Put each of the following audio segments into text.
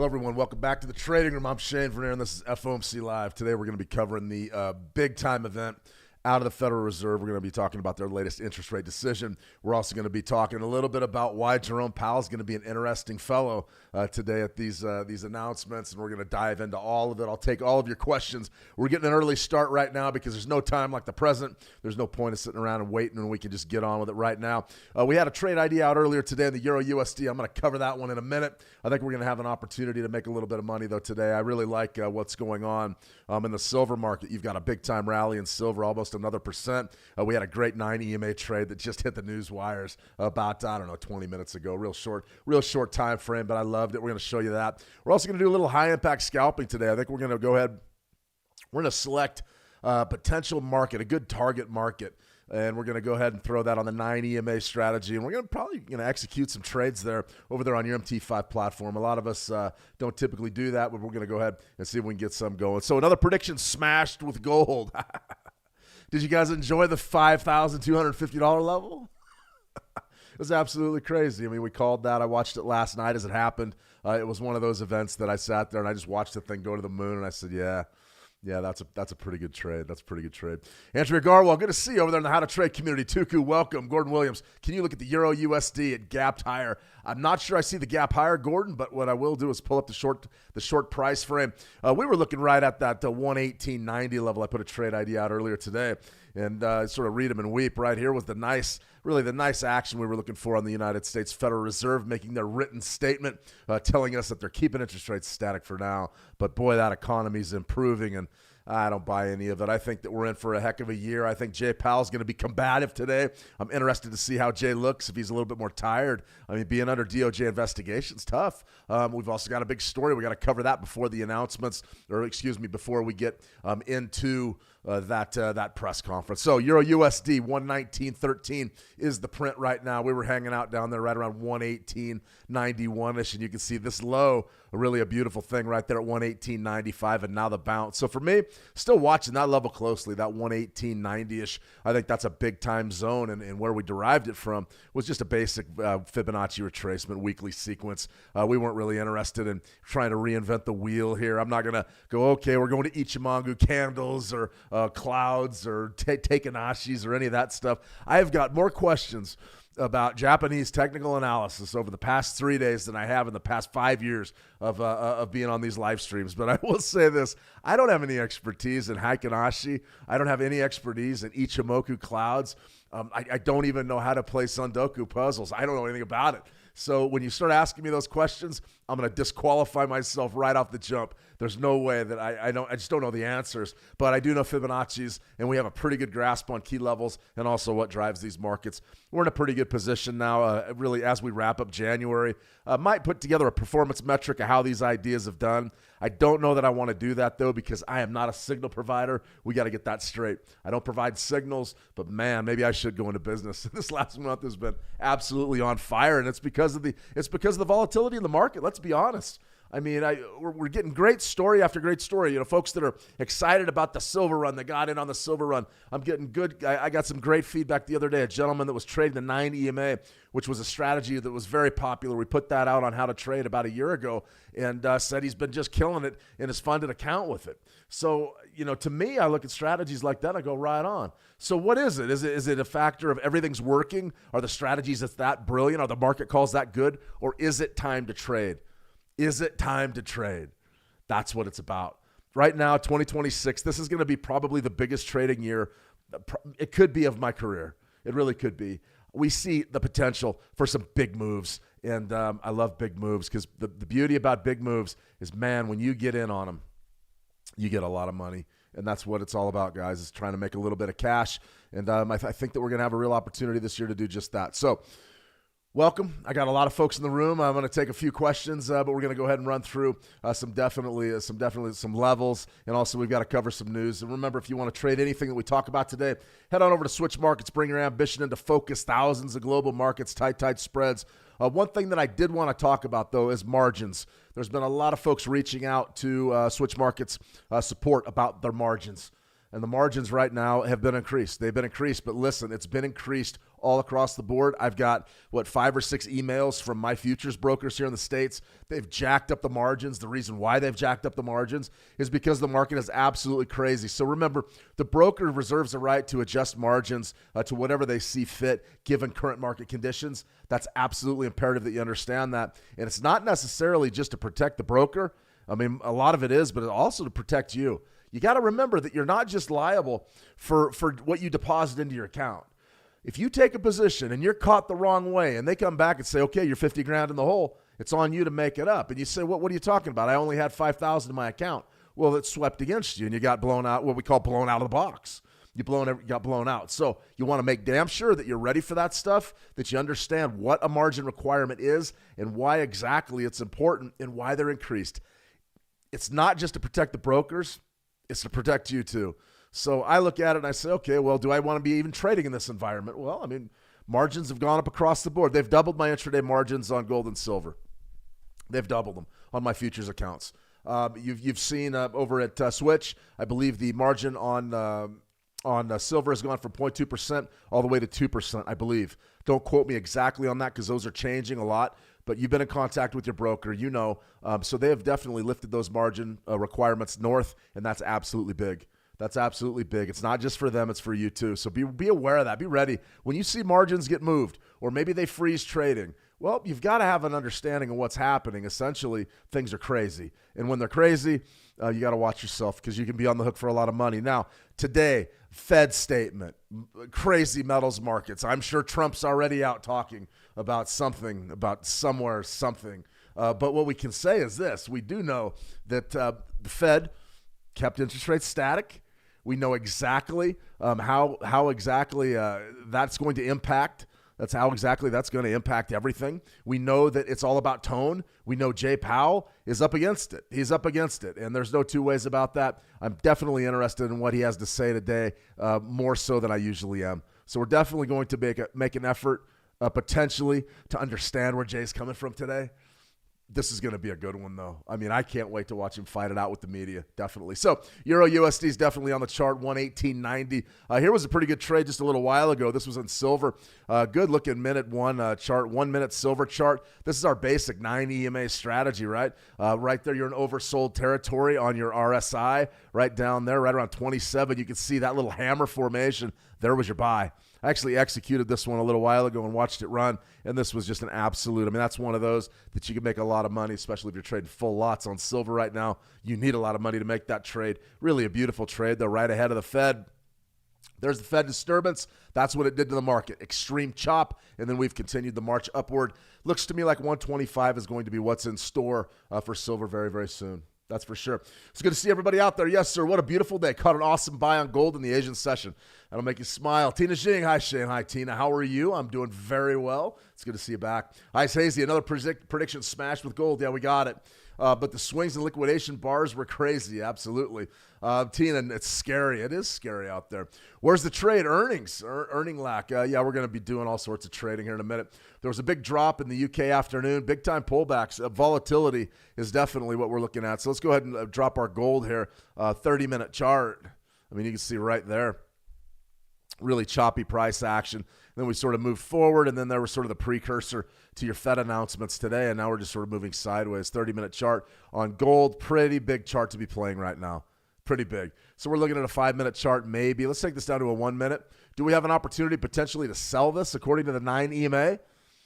Hello, everyone. Welcome back to the Trading Room. I'm Shane Vernier, and this is FOMC Live. Today, we're going to be covering the big-time event out of the Federal Reserve. We're going to be talking about their latest interest rate decision. We're also going to be talking a little bit about why Jerome Powell is going to be an interesting fellow today at these announcements, and we're going to dive into all of it. I'll take all of your questions. We're getting an early start right now because there's no time like the present. There's no point of sitting around and waiting, and we can just get on with it right now. We had a trade idea out earlier today in the Euro USD. I'm going to cover that one in a minute. I think we're going to have an opportunity to make a little bit of money, though, today. I really like what's going on in the silver market. You've got a big-time rally in silver, almost another percent. We had a great 9 EMA trade that just hit the news wires about, 20 minutes ago. Real short time frame, but I loved it. We're going to show you that. We're also going to do a little high-impact scalping today. I think we're going to go ahead. We're going to select a potential market, a good target market, and we're going to go ahead and throw that on the 9 EMA strategy, and we're going to probably execute some trades there over there on your MT5 platform. A lot of us don't typically do that, but we're going to go ahead and see if we can get some going. So another prediction smashed with gold. Did you guys enjoy the $5,250 level? It was absolutely crazy. I mean, we called that. I watched it last night as it happened. It was one of those events that I sat there and I just watched the thing go to the moon, and I said, yeah, that's a pretty good trade. That's a pretty good trade. Andrea Garwell, good to see you over there in the How to Trade community. Tuku, welcome. Gordon Williams, can you look at the Euro USD? It gapped higher. I'm not sure I see the gap higher, Gordon, but what I will do is pull up the short price frame. We were looking right at that 118.90 level. I put a trade idea out earlier today, and sort of read them and weep. Right here was the nice action we were looking for on the United States Federal Reserve, making their written statement telling us that they're keeping interest rates static for now. But boy, that economy's improving, and I don't buy any of it. I think that we're in for a heck of a year. I think Jay Powell's going to be combative today. I'm interested to see how Jay looks, if he's a little bit more tired. I mean, being under DOJ investigation's tough. We've also got a big story. We got to cover that before the announcements, before we get into that press conference. So Euro USD 119.13 is the print right now. We were hanging out down there right around 118.91ish, and you can see this low, really a beautiful thing right there at 118.95, and now the bounce. So for me, still watching that level closely, that 118.90ish. I think that's a big time zone, and where we derived it from was just a basic Fibonacci retracement weekly sequence. We weren't really interested in trying to reinvent the wheel here. I'm not going to go, okay, we're going to Ichimoku candles or clouds or Takenashis or any of that stuff. I have got more questions about Japanese technical analysis over the past 3 days than I have in the past 5 years of being on these live streams. But I will say this, I don't have any expertise in Haikanashi. I don't have any expertise in Ichimoku clouds. I don't even know how to play Sundoku puzzles. I don't know anything about it. So when you start asking me those questions, I'm going to disqualify myself right off the jump. There's no way that I just don't know the answers, but I do know Fibonacci's, and we have a pretty good grasp on key levels and also what drives these markets. We're in a pretty good position now, really, as we wrap up January. Might put together a performance metric of how these ideas have done. I don't know that I want to do that, though, because I am not a signal provider. We got to get that straight. I don't provide signals, but man, maybe I should go into business. This last month has been absolutely on fire, and it's because of the volatility in the market. Let's be honest. I mean, we're getting great story after great story. Folks that are excited about the silver run, that got in on the silver run. I'm getting good. I got some great feedback the other day. A gentleman that was trading the 9 EMA, which was a strategy that was very popular. We put that out on How to Trade about a year ago, and said he's been just killing it in his funded account with it. So, to me, I look at strategies like that, I go, right on. So what is it? Is it a factor of everything's working? Are the strategies that's that brilliant? Are the market calls that good? Or is it time to trade? Is it time to trade? That's what it's about. Right now, 2026, this is going to be probably the biggest trading year it could be of my career. It really could be. We see the potential for some big moves, and I love big moves because the beauty about big moves is, man, when you get in on them, you get a lot of money, and that's what it's all about, guys, is trying to make a little bit of cash, and I think that we're going to have a real opportunity this year to do just that. So welcome. I got a lot of folks in the room. I'm going to take a few questions, but we're going to go ahead and run through some levels, and also we've got to cover some news. And remember, if you want to trade anything that we talk about today, head on over to Switch Markets. Bring your ambition into focus. Thousands of global markets, tight spreads. One thing that I did want to talk about, though, is margins. There's been a lot of folks reaching out to Switch Markets support about their margins. And the margins right now have been increased. They've been increased, but listen, it's been increased all across the board. I've got, 5 or 6 emails from my futures brokers here in the States. They've jacked up the margins. The reason why they've jacked up the margins is because the market is absolutely crazy. So remember, the broker reserves the right to adjust margins to whatever they see fit given current market conditions. That's absolutely imperative that you understand that. And it's not necessarily just to protect the broker. I mean, a lot of it is, but it's also to protect you. You got to remember that you're not just liable for what you deposit into your account. If you take a position and you're caught the wrong way and they come back and say, okay, you're 50 grand in the hole, it's on you to make it up. And you say, what are you talking about? I only had 5,000 in my account. Well, it swept against you and you got blown out, what we call blown out of the box. You got blown out. So you want to make damn sure that you're ready for that stuff, that you understand what a margin requirement is and why exactly it's important and why they're increased. It's not just to protect the brokers. It's to protect you too. So I look at it and I say, okay, well, do I want to be even trading in this environment? Well, I mean, margins have gone up across the board. They've doubled my intraday margins on gold and silver. They've doubled them on my futures accounts. You've seen over at Switch, I believe the margin on silver has gone from 0.2% all the way to 2%, I believe. Don't quote me exactly on that because those are changing a lot. But you've been in contact with your broker, you know. So they have definitely lifted those margin requirements north, and that's absolutely big. That's absolutely big. It's not just for them, it's for you too. So be aware of that. Be ready. When you see margins get moved, or maybe they freeze trading, well, you've got to have an understanding of what's happening. Essentially, things are crazy. And when they're crazy, you got to watch yourself because you can be on the hook for a lot of money. Now, today, Fed statement, crazy metals markets. I'm sure Trump's already out talking about something, about somewhere, something. But what we can say is this. We do know that the Fed kept interest rates static. We know exactly how exactly that's going to impact. That's how exactly that's going to impact everything. We know that it's all about tone. We know Jay Powell is up against it. He's up against it, and there's no two ways about that. I'm definitely interested in what he has to say today, more so than I usually am. So we're definitely going to make an effort, potentially, to understand where Jay's coming from today. This is going to be a good one, though. I mean, I can't wait to watch him fight it out with the media, definitely. So, Euro USD is definitely on the chart, 118.90. Here was a pretty good trade just a little while ago. This was in silver. Good-looking minute one chart, 1 minute silver chart. This is our basic 9 EMA strategy, right? Right there, you're in oversold territory on your RSI. Right down there, right around 27, you can see that little hammer formation. There was your buy. I actually executed this one a little while ago and watched it run, and this was just an absolute. I mean, that's one of those that you can make a lot of money, especially if you're trading full lots on silver right now. You need a lot of money to make that trade. Really a beautiful trade, though, right ahead of the Fed. There's the Fed disturbance. That's what it did to the market. Extreme chop, and then we've continued the march upward. Looks to me like 125 is going to be what's in store for silver very, very soon. That's for sure. It's good to see everybody out there. Yes, sir. What a beautiful day. Caught an awesome buy on gold in the Asian session. That'll make you smile. Tina Jing. Hi, Shane. Hi, Tina. How are you? I'm doing very well. It's good to see you back. Ice Hazy. Another prediction smash with gold. Yeah, we got it. But the swings and liquidation bars were crazy. Absolutely. Tina, it's scary. It is scary out there. Where's the trade? Earnings. Earning lack. Yeah, we're going to be doing all sorts of trading here in a minute. There was a big drop in the UK afternoon. Big time pullbacks. Volatility is definitely what we're looking at. So let's go ahead and drop our gold here. 30-minute chart. I mean, you can see right there. Really choppy price action. Then we sort of moved forward, and then there was sort of the precursor to your Fed announcements today, and now we're just sort of moving sideways. 30-minute chart on gold. Pretty big chart to be playing right now. Pretty big. So we're looking at a 5-minute chart maybe. Let's take this down to a 1 minute. Do we have an opportunity potentially to sell this according to the 9 EMA?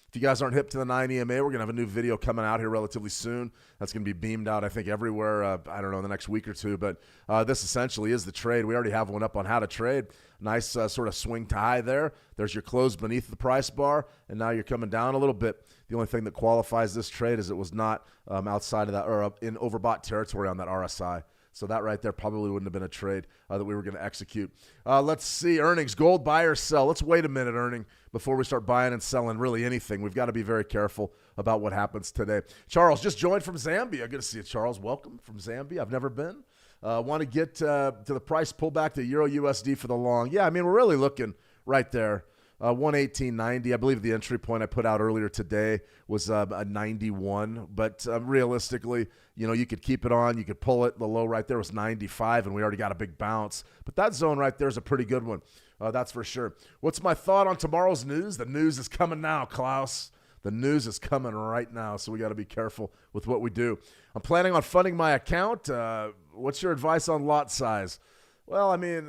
If you guys aren't hip to the 9 EMA, we're going to have a new video coming out here relatively soon. That's going to be beamed out, I think, everywhere, I don't know, in the next week or two. But this essentially is the trade. We already have one up on how to trade. Nice sort of swing to high there. There's your close beneath the price bar, and now you're coming down a little bit. The only thing that qualifies this trade is it was not outside of that or in overbought territory on that RSI. So that right there probably wouldn't have been a trade that we were going to execute. Let's see. Earnings. Gold, buy or sell. Let's wait a minute, earning, before we start buying and selling really anything. We've got to be very careful about what happens today. Charles just joined from Zambia. Good to see you, Charles. Welcome from Zambia. I've never been. Want to get to the price pullback to Euro USD for the long. Yeah, I mean, we're really looking right there. 118.90. I believe the entry point I put out earlier today was a 91. But realistically, you could keep it on. You could pull it. The low right there was 95, and we already got a big bounce. But that zone right there is a pretty good one. That's for sure. What's my thought on tomorrow's news? The news is coming now, Klaus. The news is coming right now, so we got to be careful with what we do. I'm planning on funding my account. What's your advice on lot size? Well, I mean,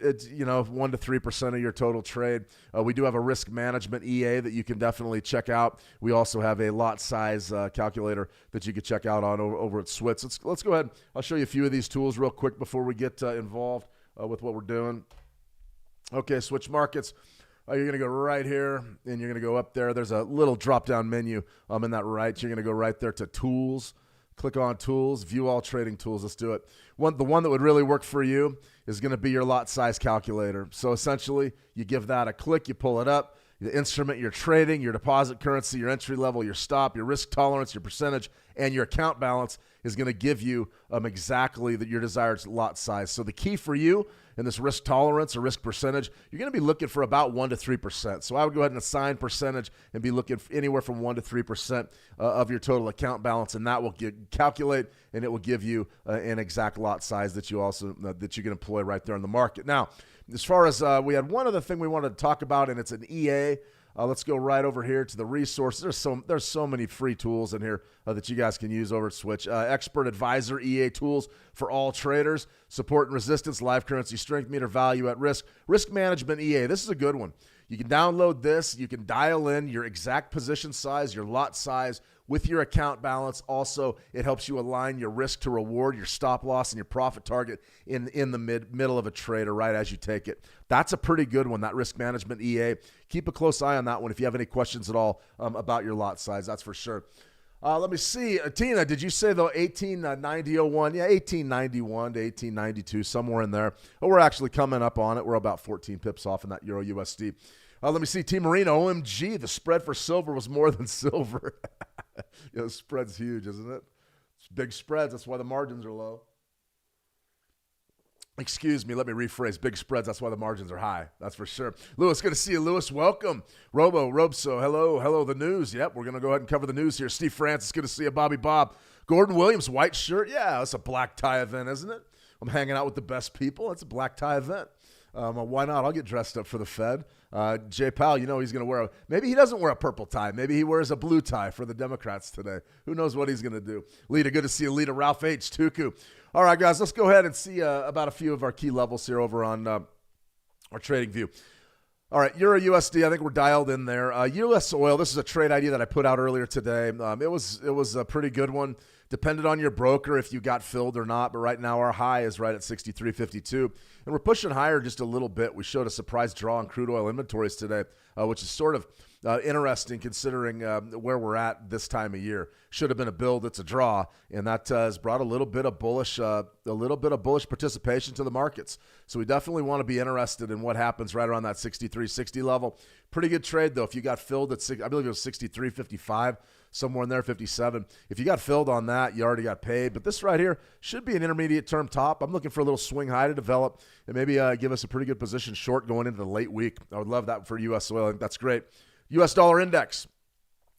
it's 1 to 3% of your total trade. We do have a risk management EA that you can definitely check out. We also have a lot size calculator that you can check out on over at Switz. Let's go ahead. I'll show you a few of these tools real quick before we get involved with what we're doing. Okay, switch markets. You're going to go right here, and you're going to go up there. There's a little drop-down menu in that right. You're going to go right there to Tools. Click on Tools, View All Trading Tools. Let's do it. The one that would really work for you is going to be your lot size calculator. So essentially, you give that a click, you pull it up, the instrument you're trading, your deposit currency, your entry level, your stop, your risk tolerance, your percentage, and your account balance is going to give you exactly your desired lot size. So the key for you in this risk tolerance or risk percentage, you're going to be looking for about 1 to 3%. So I would go ahead and assign percentage and be looking anywhere from 1 to 3% of your total account balance, and that will calculate, and it will give you an exact lot size that you can employ right there in the market. Now, as far as we had one other thing we wanted to talk about, and it's an EA. Let's go right over here to the resources. There's so many free tools in here that you guys can use over at Switch. Expert Advisor EA tools for all traders. Support and resistance, live currency strength meter, value at risk. Risk management EA. This is a good one. You can download this. You can dial in your exact position size, your lot size with your account balance. Also, it helps you align your risk to reward, your stop loss, and your profit target in the middle of a trade or right as you take it. That's a pretty good one, that risk management EA. Keep a close eye on that one if you have any questions at all about your lot size. That's for sure. Let me see. Tina, did you say, though, 1890.01? Yeah, 1891 to 1892, somewhere in there. Oh, we're actually coming up on it. We're about 14 pips off in that Euro USD. Let me see. T Marino, OMG, the spread for silver was more than silver. The spread's huge, isn't it? It's big spreads. That's why the margins are low. Excuse me, let me rephrase. Big spreads, that's why the margins are high. That's for sure. Lewis, good to see you. Lewis, welcome. Robso, hello, the news. Yep, we're going to go ahead and cover the news here. Steve Francis, good to see you. Bobby Bob. Gordon Williams, white shirt. Yeah, that's a black tie event, isn't it? I'm hanging out with the best people. It's a black tie event. Why not? I'll get dressed up for the Fed. Jay Powell, he's going to maybe he doesn't wear a purple tie. Maybe he wears a blue tie for the Democrats today. Who knows what he's going to do? Lita, good to see you. Lita, Ralph H. Tuku. All right, guys, let's go ahead and see about a few of our key levels here over on our trading view. All right, Euro USD, I think we're dialed in there. U.S. oil, this is a trade idea that I put out earlier today. It was a pretty good one. Depended on your broker if you got filled or not, but right now our high is right at 63.52, and we're pushing higher just a little bit. We showed a surprise draw on crude oil inventories today, which is sort of interesting considering where we're at this time of year. Should have been a build, it's a draw, and that has brought a little bit of bullish participation to the markets. So we definitely want to be interested in what happens right around that 63.60 level. Pretty good trade though. If you got filled at I believe it was 63.55. Somewhere in there, 57. If you got filled on that, you already got paid. But this right here should be an intermediate term top. I'm looking for a little swing high to develop and maybe give us a pretty good position short going into the late week. I would love that for U.S. oil. I think that's great. U.S. dollar index,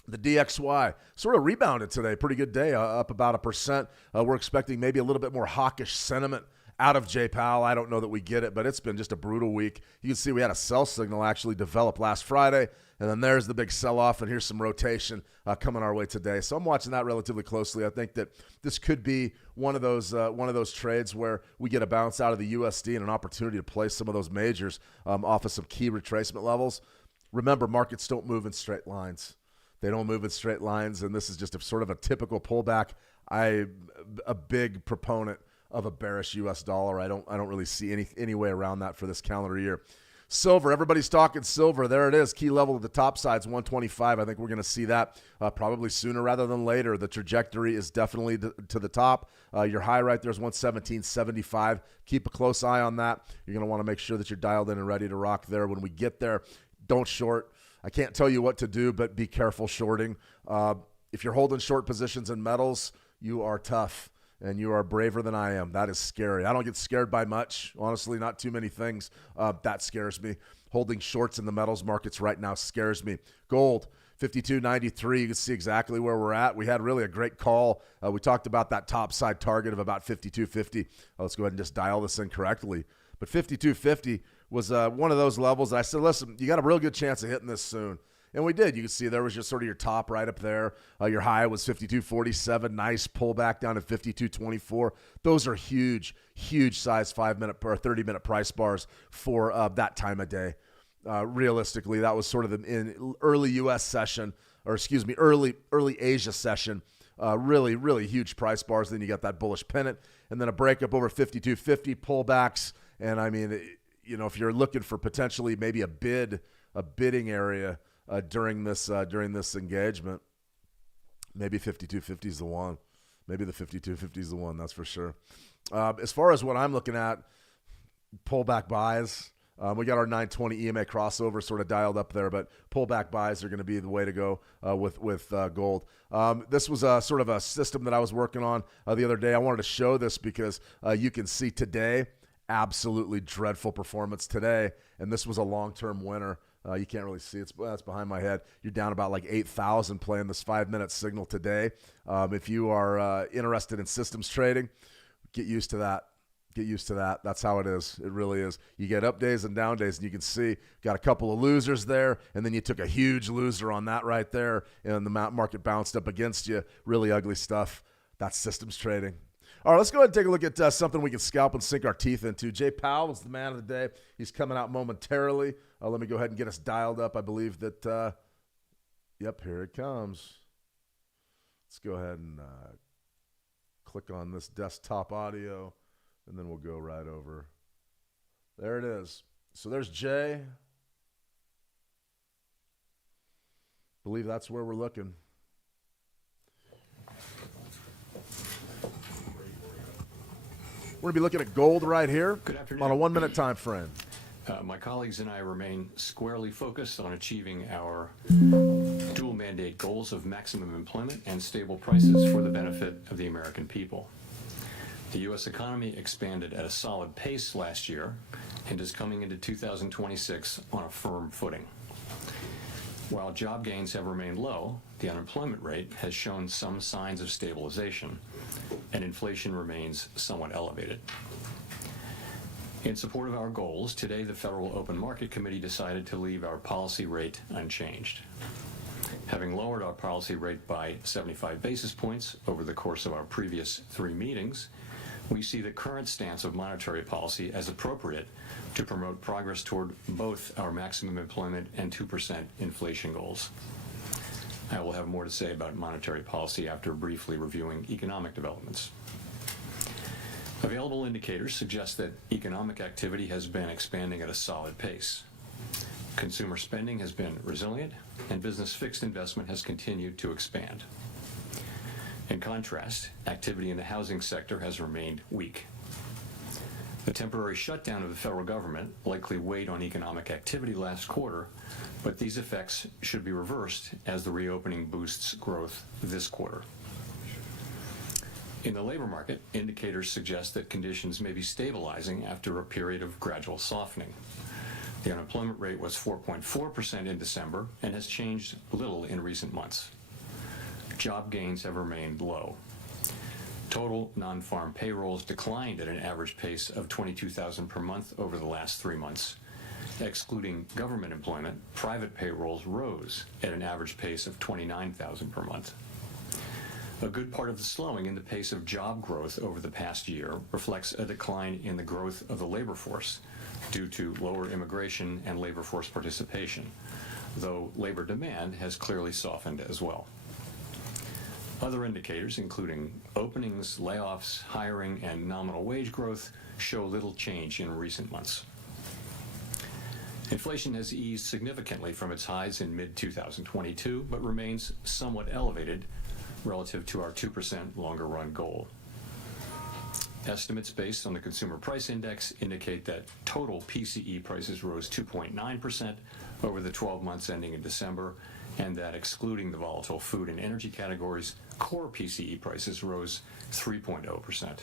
the DXY, sort of rebounded today. Pretty good day, up about 1%. We're expecting maybe a little bit more hawkish sentiment out of Jay Powell. I don't know that we get it, but it's been just a brutal week. You can see we had a sell signal actually develop last Friday, and then there's the big sell-off, and here's some rotation coming our way today. So I'm watching that relatively closely. I think that this could be one of those trades where we get a bounce out of the USD and an opportunity to play some of those majors off of some key retracement levels. Remember, markets don't move in straight lines. They don't move in straight lines, and this is just a sort of a typical pullback. I'm a big proponent of a bearish U.S. dollar. I don't really see any way around that for this calendar year. Silver, everybody's talking silver. There it is. Key level at the top side is 125. I think we're going to see that probably sooner rather than later. The trajectory is definitely to the top. Your high right there is 117.75. Keep a close eye on that. You're going to want to make sure that you're dialed in and ready to rock there. When we get there, don't short. I can't tell you what to do, but be careful shorting. If you're holding short positions in metals, you are tough. And you are braver than I am. That is scary. I don't get scared by much. Honestly, not too many things. That scares me. Holding shorts in the metals markets right now scares me. Gold, 52.93. You can see exactly where we're at. We had really a great call. We talked about that top side target of about 52.50. Let's go ahead and just dial this in correctly. But 52.50 was one of those levels that I said, listen, you got a real good chance of hitting this soon. And we did. You can see there was just sort of your top right up there. Your high was 52.47. Nice pullback down to 52.24. Those are huge, huge size 5-minute or 30-minute price bars for that time of day. Realistically, that was sort of in early U.S. session, or excuse me, early Asia session. Really, really huge price bars. Then you got that bullish pennant, and then a breakup over 52.50 pullbacks. And I mean, if you're looking for potentially maybe a bidding area during this engagement, maybe 52.50 is the one. Maybe the 52.50 is the one. That's for sure. As far as what I'm looking at, pullback buys. We got our 920 EMA crossover sort of dialed up there, but pullback buys are going to be the way to go with gold. This was a sort of a system that I was working on the other day. I wanted to show this because you can see today, absolutely dreadful performance today, and this was a long-term winner. You can't really see it. That's behind my head. You're down about like 8,000 playing this 5-minute signal today. If you are interested in systems trading, get used to that. Get used to that. That's how it is. It really is. You get up days and down days, and you can see got a couple of losers there, and then you took a huge loser on that right there, and the market bounced up against you. Really ugly stuff. That's systems trading. All right, let's go ahead and take a look at something we can scalp and sink our teeth into. Jay Powell is the man of the day. He's coming out momentarily. Let me go ahead and get us dialed up. I believe that, yep, here it comes. Let's go ahead and click on this desktop audio. And then we'll go right over. There it is. So there's Jay. Believe that's where we're looking. We're going to be looking at gold right here. Good afternoon. On a 1-minute time frame. My colleagues and I remain squarely focused on achieving our dual mandate goals of maximum employment and stable prices for the benefit of the American people. The U.S. economy expanded at a solid pace last year and is coming into 2026 on a firm footing. While job gains have remained low, the unemployment rate has shown some signs of stabilization, and inflation remains somewhat elevated. In support of our goals, today the Federal Open Market Committee decided to leave our policy rate unchanged. Having lowered our policy rate by 75 basis points over the course of our previous 3 meetings, we see the current stance of monetary policy as appropriate to promote progress toward both our maximum employment and 2% inflation goals. I will have more to say about monetary policy after briefly reviewing economic developments. Available indicators suggest that economic activity has been expanding at a solid pace. Consumer spending has been resilient, and business fixed investment has continued to expand. In contrast, activity in the housing sector has remained weak. The temporary shutdown of the federal government likely weighed on economic activity last quarter, but these effects should be reversed as the reopening boosts growth this quarter. In the labor market, indicators suggest that conditions may be stabilizing after a period of gradual softening. The unemployment rate was 4.4% in December and has changed little in recent months. Job gains have remained low. Total non-farm payrolls declined at an average pace of 22,000 per month over the last 3 months. Excluding government employment, private payrolls rose at an average pace of 29,000 per month. A good part of the slowing in the pace of job growth over the past year reflects a decline in the growth of the labor force due to lower immigration and labor force participation, though labor demand has clearly softened as well. Other indicators, including openings, layoffs, hiring, and nominal wage growth, show little change in recent months. Inflation has eased significantly from its highs in mid-2022, but remains somewhat elevated relative to our 2% longer run goal. Estimates based on the Consumer Price Index indicate that total PCE prices rose 2.9% over the 12 months ending in December, and that excluding the volatile food and energy categories, core PCE prices rose 3.0%.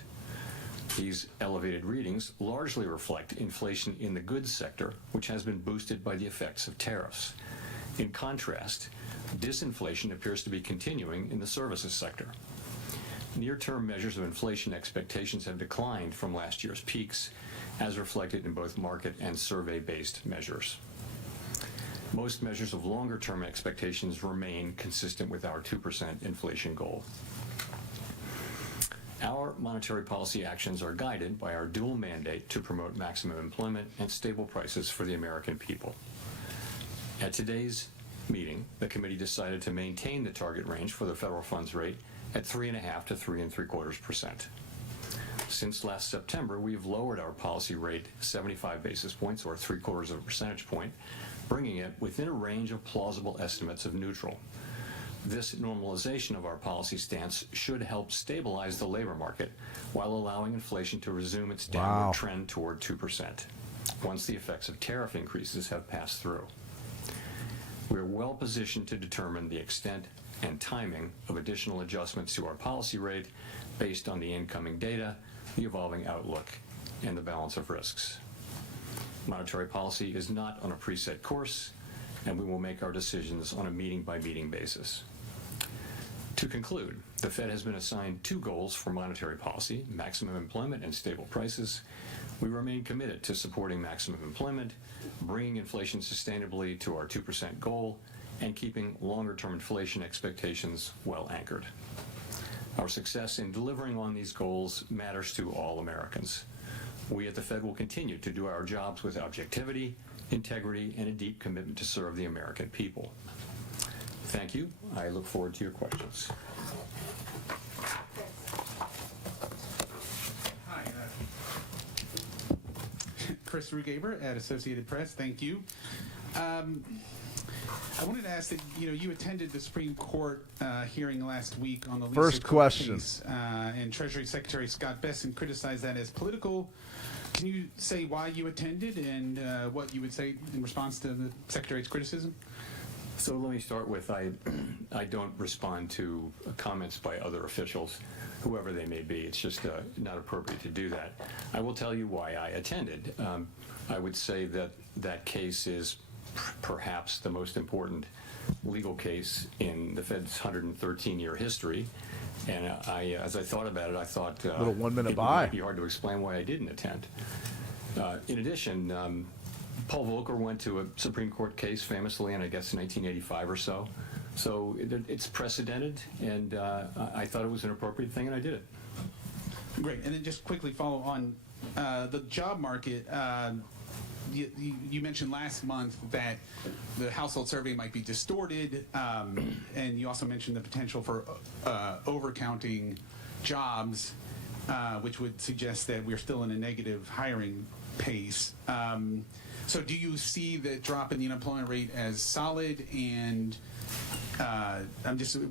These elevated readings largely reflect inflation in the goods sector, which has been boosted by the effects of tariffs. In contrast, disinflation appears to be continuing in the services sector. Near-term measures of inflation expectations have declined from last year's peaks, as reflected in both market and survey-based measures. Most measures of longer-term expectations remain consistent with our 2% inflation goal. Our monetary policy actions are guided by our dual mandate to promote maximum employment and stable prices for the American people. At today's meeting, the committee decided to maintain the target range for the federal funds rate at 3.5 to 3.75%. Since last September, we've lowered our policy rate 75 basis points, or 0.75 of a percentage point, bringing it within a range of plausible estimates of neutral. This normalization of our policy stance should help stabilize the labor market while allowing inflation to resume its downward trend toward 2%, once the effects of tariff increases have passed through. We are well positioned to determine the extent and timing of additional adjustments to our policy rate based on the incoming data, the evolving outlook, and the balance of risks. Monetary policy is not on a preset course, and we will make our decisions on a meeting-by-meeting basis. To conclude, the Fed has been assigned two goals for monetary policy: maximum employment and stable prices. We remain committed to supporting maximum employment, bringing inflation sustainably to our 2% goal, and keeping longer-term inflation expectations well anchored. Our success in delivering on these goals matters to all Americans. We at the Fed will continue to do our jobs with objectivity, integrity, and a deep commitment to serve the American people. Thank you. I look forward to your questions. Hi, Chris Rugaber at Associated Press. Thank you. I wanted to ask that you attended the Supreme Court hearing last week on the Lisa First Cook question. case, and Treasury Secretary Scott Bessent criticized that as political. Can you say why you attended and what you would say in response to the Secretary's criticism? So let me start with I don't respond to comments by other officials, whoever they may be. It's just not appropriate to do that. I will tell you why I attended. I would say that that case is perhaps the most important legal case in the Fed's 113-year history. And as I thought about it, I thought Little 1 minute it buy. might be hard to explain why I didn't attend. In addition, Paul Volcker went to a Supreme Court case famously in, I guess, 1985 or so. So it's precedented, and I thought it was an appropriate thing, and I did it. Great. And then just quickly follow on the job market. You mentioned last month that the household survey might be distorted, and you also mentioned the potential for overcounting jobs, which would suggest that we're still in a negative hiring pace. So do you see the drop in the unemployment rate as solid, and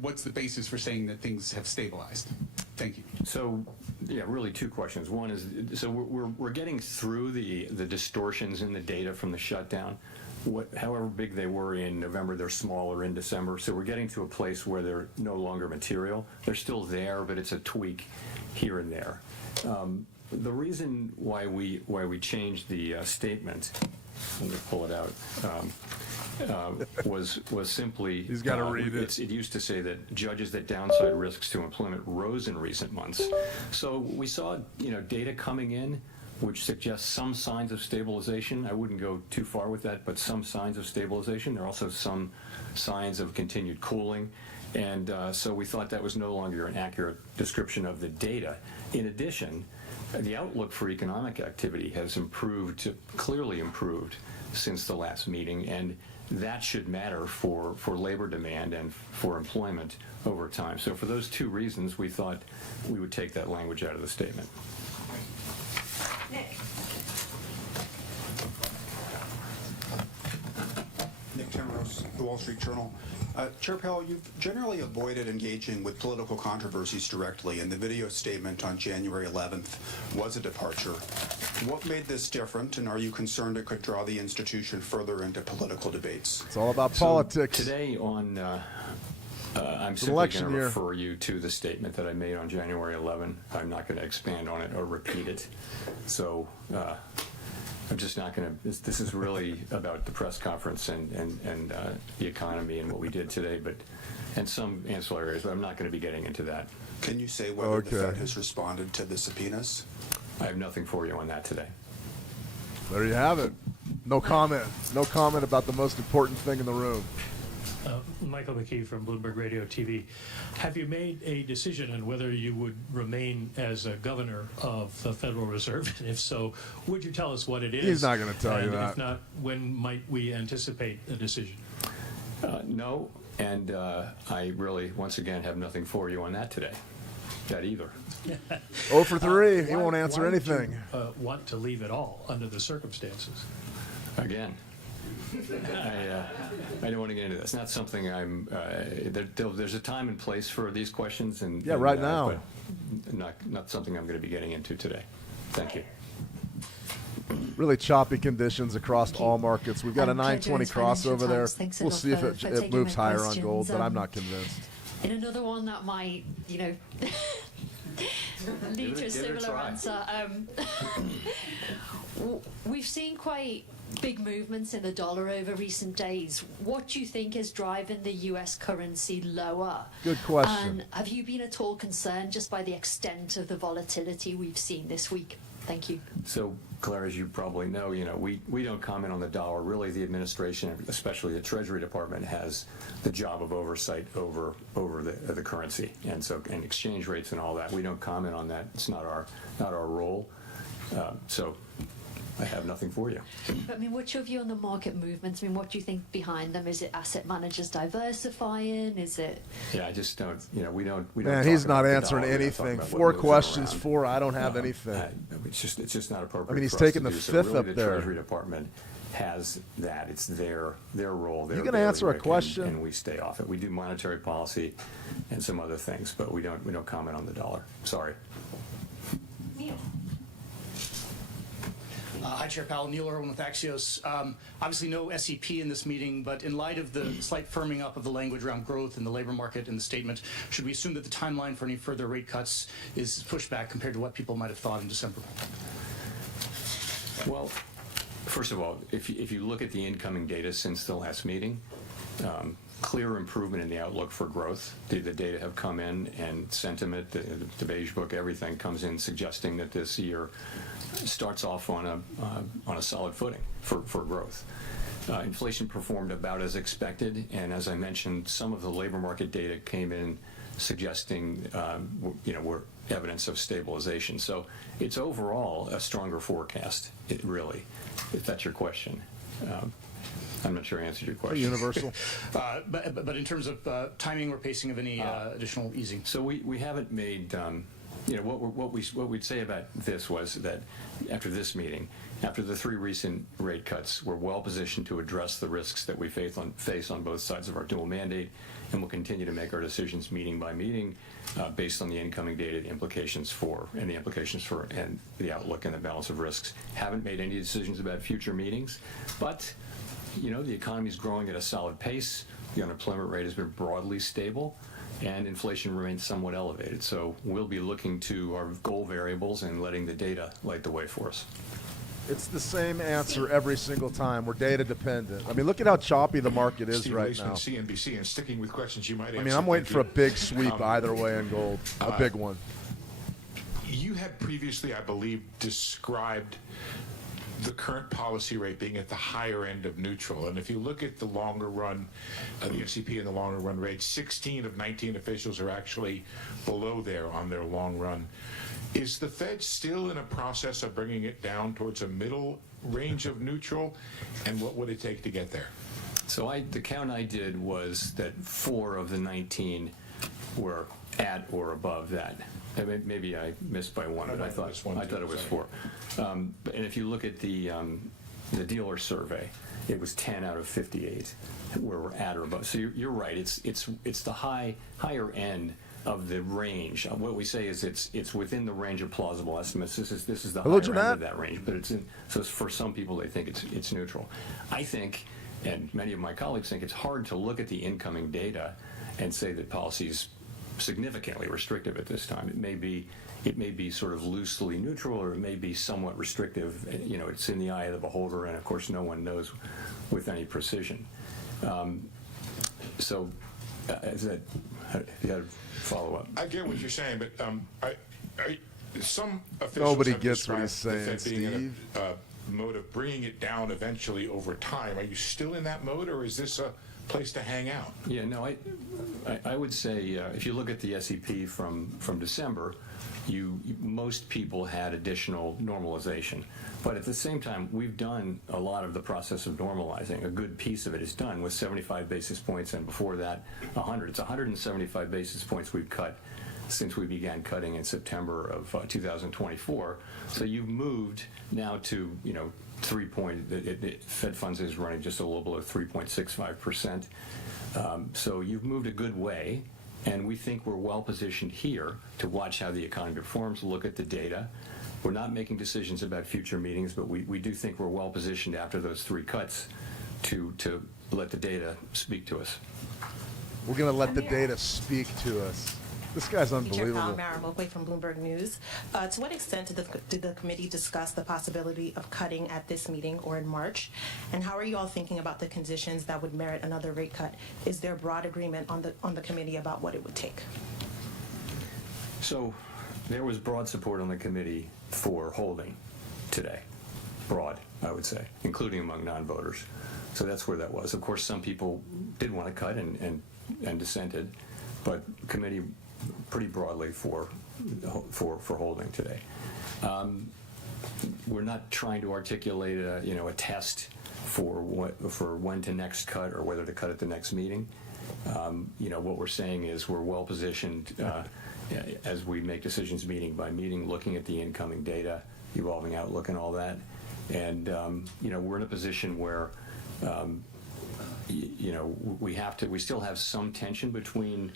what's the basis for saying that things have stabilized? Thank you. So, yeah, really two questions. One is, so we're getting through the distortions in the data from the shutdown. However big they were in November, they're smaller in December. So we're getting to a place where they're no longer material. They're still there, but it's a tweak here and there. The reason why we changed the statement, let me pull it out, was simply He's got to read it. It used to say that judges that downside risks to employment rose in recent months. So we saw data coming in which suggests some signs of stabilization. I wouldn't go too far with that, but some signs of stabilization. There are also some signs of continued cooling. And so we thought that was no longer an accurate description of the data. In addition, the outlook for economic activity has clearly improved since the last meeting, and that should matter for labor demand and for employment over time. So for those two reasons, we thought we would take that language out of the statement. Nick Timrose, The Wall Street Journal. Chair Powell, you've generally avoided engaging with political controversies directly, and the video statement on January 11th was a departure. What made this different, and are you concerned it could draw the institution further into political debates? It's all about politics. Today I'm It's an simply election going to year. refer you to the statement that I made on January 11. I'm not going to expand on it or repeat it. So I'm just not going to. This is really about the press conference and the economy and what we did today, and some ancillary areas. But I'm not going to be getting into that. Can you say whether the Okay. Fed has responded to the subpoenas? I have nothing for you on that today. There you have it. No comment. No comment about the most important thing in the room. Michael McKee from Bloomberg Radio TV. Have you made a decision on whether you would remain as a governor of the Federal Reserve? And if so, would you tell us what it is? He's not gonna tell you And that. if not, when might we anticipate a decision? No, and I really, once again, have nothing for you on that today. That either. 0 for 3. He Why- won't answer why would anything. you, want to leave it all under the circumstances? Again, I don't want to get into that. It's not something I'm. There's a time and place for these questions, and Yeah, right now. but not something I'm going to be getting into today. Thank you. Really choppy conditions across all markets. We've got a I'm Claire 920 Jones, Financial crossover there. Times. Thanks a We'll lot see if for it taking moves my higher on gold, questions. but I'm not convinced. In another one that might, lead to a Give it a similar try. answer. We've seen quite big movements in the dollar over recent days. What do you think is driving the U.S. currency lower? Good question. And have you been at all concerned just by the extent of the volatility we've seen this week? Thank you. So, Claire, as you probably know, we don't comment on the dollar. Really, the administration, especially the Treasury Department, has the job of oversight over the currency and exchange rates and all that. We don't comment on that. It's not our role. So, I have nothing for you. But, what's your view on the market movements? What do you think behind them? Is it asset managers diversifying? Is it? Yeah, I just don't. We don't. Man, talk he's not about the answering dollar. We don't talk anything. about what 4 moves questions, around. 4. I don't have anything. It's just not appropriate. he's for us taking to the do. So fifth really up the there. Treasury Department has that. It's their role. Their You gonna answer a bailiwick, question? and we stay off it. We do monetary policy and some other things, but we don't comment on the dollar. Sorry. Hi, Chair Powell. Neil Irwin with Axios. Obviously, no SEP in this meeting, but in light of the slight firming up of the language around growth in the labor market in the statement, should we assume that the timeline for any further rate cuts is pushed back compared to what people might have thought in December? Well, first of all, if you look at the incoming data since the last meeting, clear improvement in the outlook for growth. The data have come in, and sentiment, the beige book, everything comes in suggesting that this year starts off on a solid footing for growth. Inflation performed about as expected, and as I mentioned, some of the labor market data came in suggesting we're evidence of stabilization. So it's overall a stronger forecast. It really, if that's your question. I'm not sure I answered your question. Universal. But in terms of timing or pacing of any additional easing? So we haven't made, what we'd say about this was that after this meeting, after the 3 recent rate cuts, we're well positioned to address the risks that we face on both sides of our dual mandate, and we'll continue to make our decisions meeting by meeting based on the incoming data, the implications for and the outlook and the balance of risks. Haven't made any decisions about future meetings, but the economy is growing at a solid pace. The unemployment rate has been broadly stable, and inflation remains somewhat elevated. So we'll be looking to our goal variables and letting the data light the way for us. It's the same answer every single time. We're data dependent. Look at how choppy the market is Steve right Leisman, now. CNBC, and sticking with questions you might answer. I'm waiting Thank for a you. big sweep either way in gold. A big one. You had previously, I believe, described the current policy rate being at the higher end of neutral. And if you look at the longer run, the SEP and the longer run rate, 16 of 19 officials are actually below there on their long run. Is the Fed still in a process of bringing it down towards a middle range of neutral? And what would it take to get there? So the count I did was that 4 of the 19 were at or above that. Maybe I missed by 1, but I thought it was 4. And if you look at the dealer survey, it was 10 out of 58 where we're at or above. So you're right. It's the higher end of the range. What we say is it's within the range of plausible estimates. This is the higher end of that range. But so for some people they think it's neutral. I think, and many of my colleagues think, it's hard to look at the incoming data and say that policy is significantly restrictive at this time. It may be sort of loosely neutral, or it may be somewhat restrictive. You know, it's in the eye of the beholder, and of course no one knows with any precision. So is that, if you had a follow-up? I get what you're saying, but some officials Nobody have gets what described he's the saying, Fed being in Steve. a mode of bringing it down eventually over time. Are you still in that mode, or is this a place to hang out? Yeah, no, I would say if you look at the SEP from December, most people had additional normalization. But at the same time, we've done a lot of the process of normalizing. A good piece of it is done with 75 basis points, and before that, 100. It's 175 basis points we've cut since we began cutting in September of 2024. So you've moved now to, you know, Fed funds is running just a little below 3.65%. So you've moved a good way, and we think we're well positioned here to watch how the economy performs, look at the data. We're not making decisions about future meetings, but we do think we're well positioned after those 3 cuts to let the data speak to us. We're going to let the data speak to us. This guy's unbelievable. Mara Moakley from Bloomberg News. To what extent did the committee discuss the possibility of cutting at this meeting or in March? And how are you all thinking about the conditions that would merit another rate cut? Is there broad agreement on the committee about what it would take? So there was broad support on the committee for holding today. Broad, I would say, including among non-voters. So that's where that was. Of course, some people did want to cut and dissented, but committee pretty broadly for holding today. We're not trying to articulate a test for when to next cut or whether to cut at the next meeting. What we're saying is we're well positioned as we make decisions meeting by meeting, looking at the incoming data, evolving outlook, and all that. And we're in a position where we still have some tension between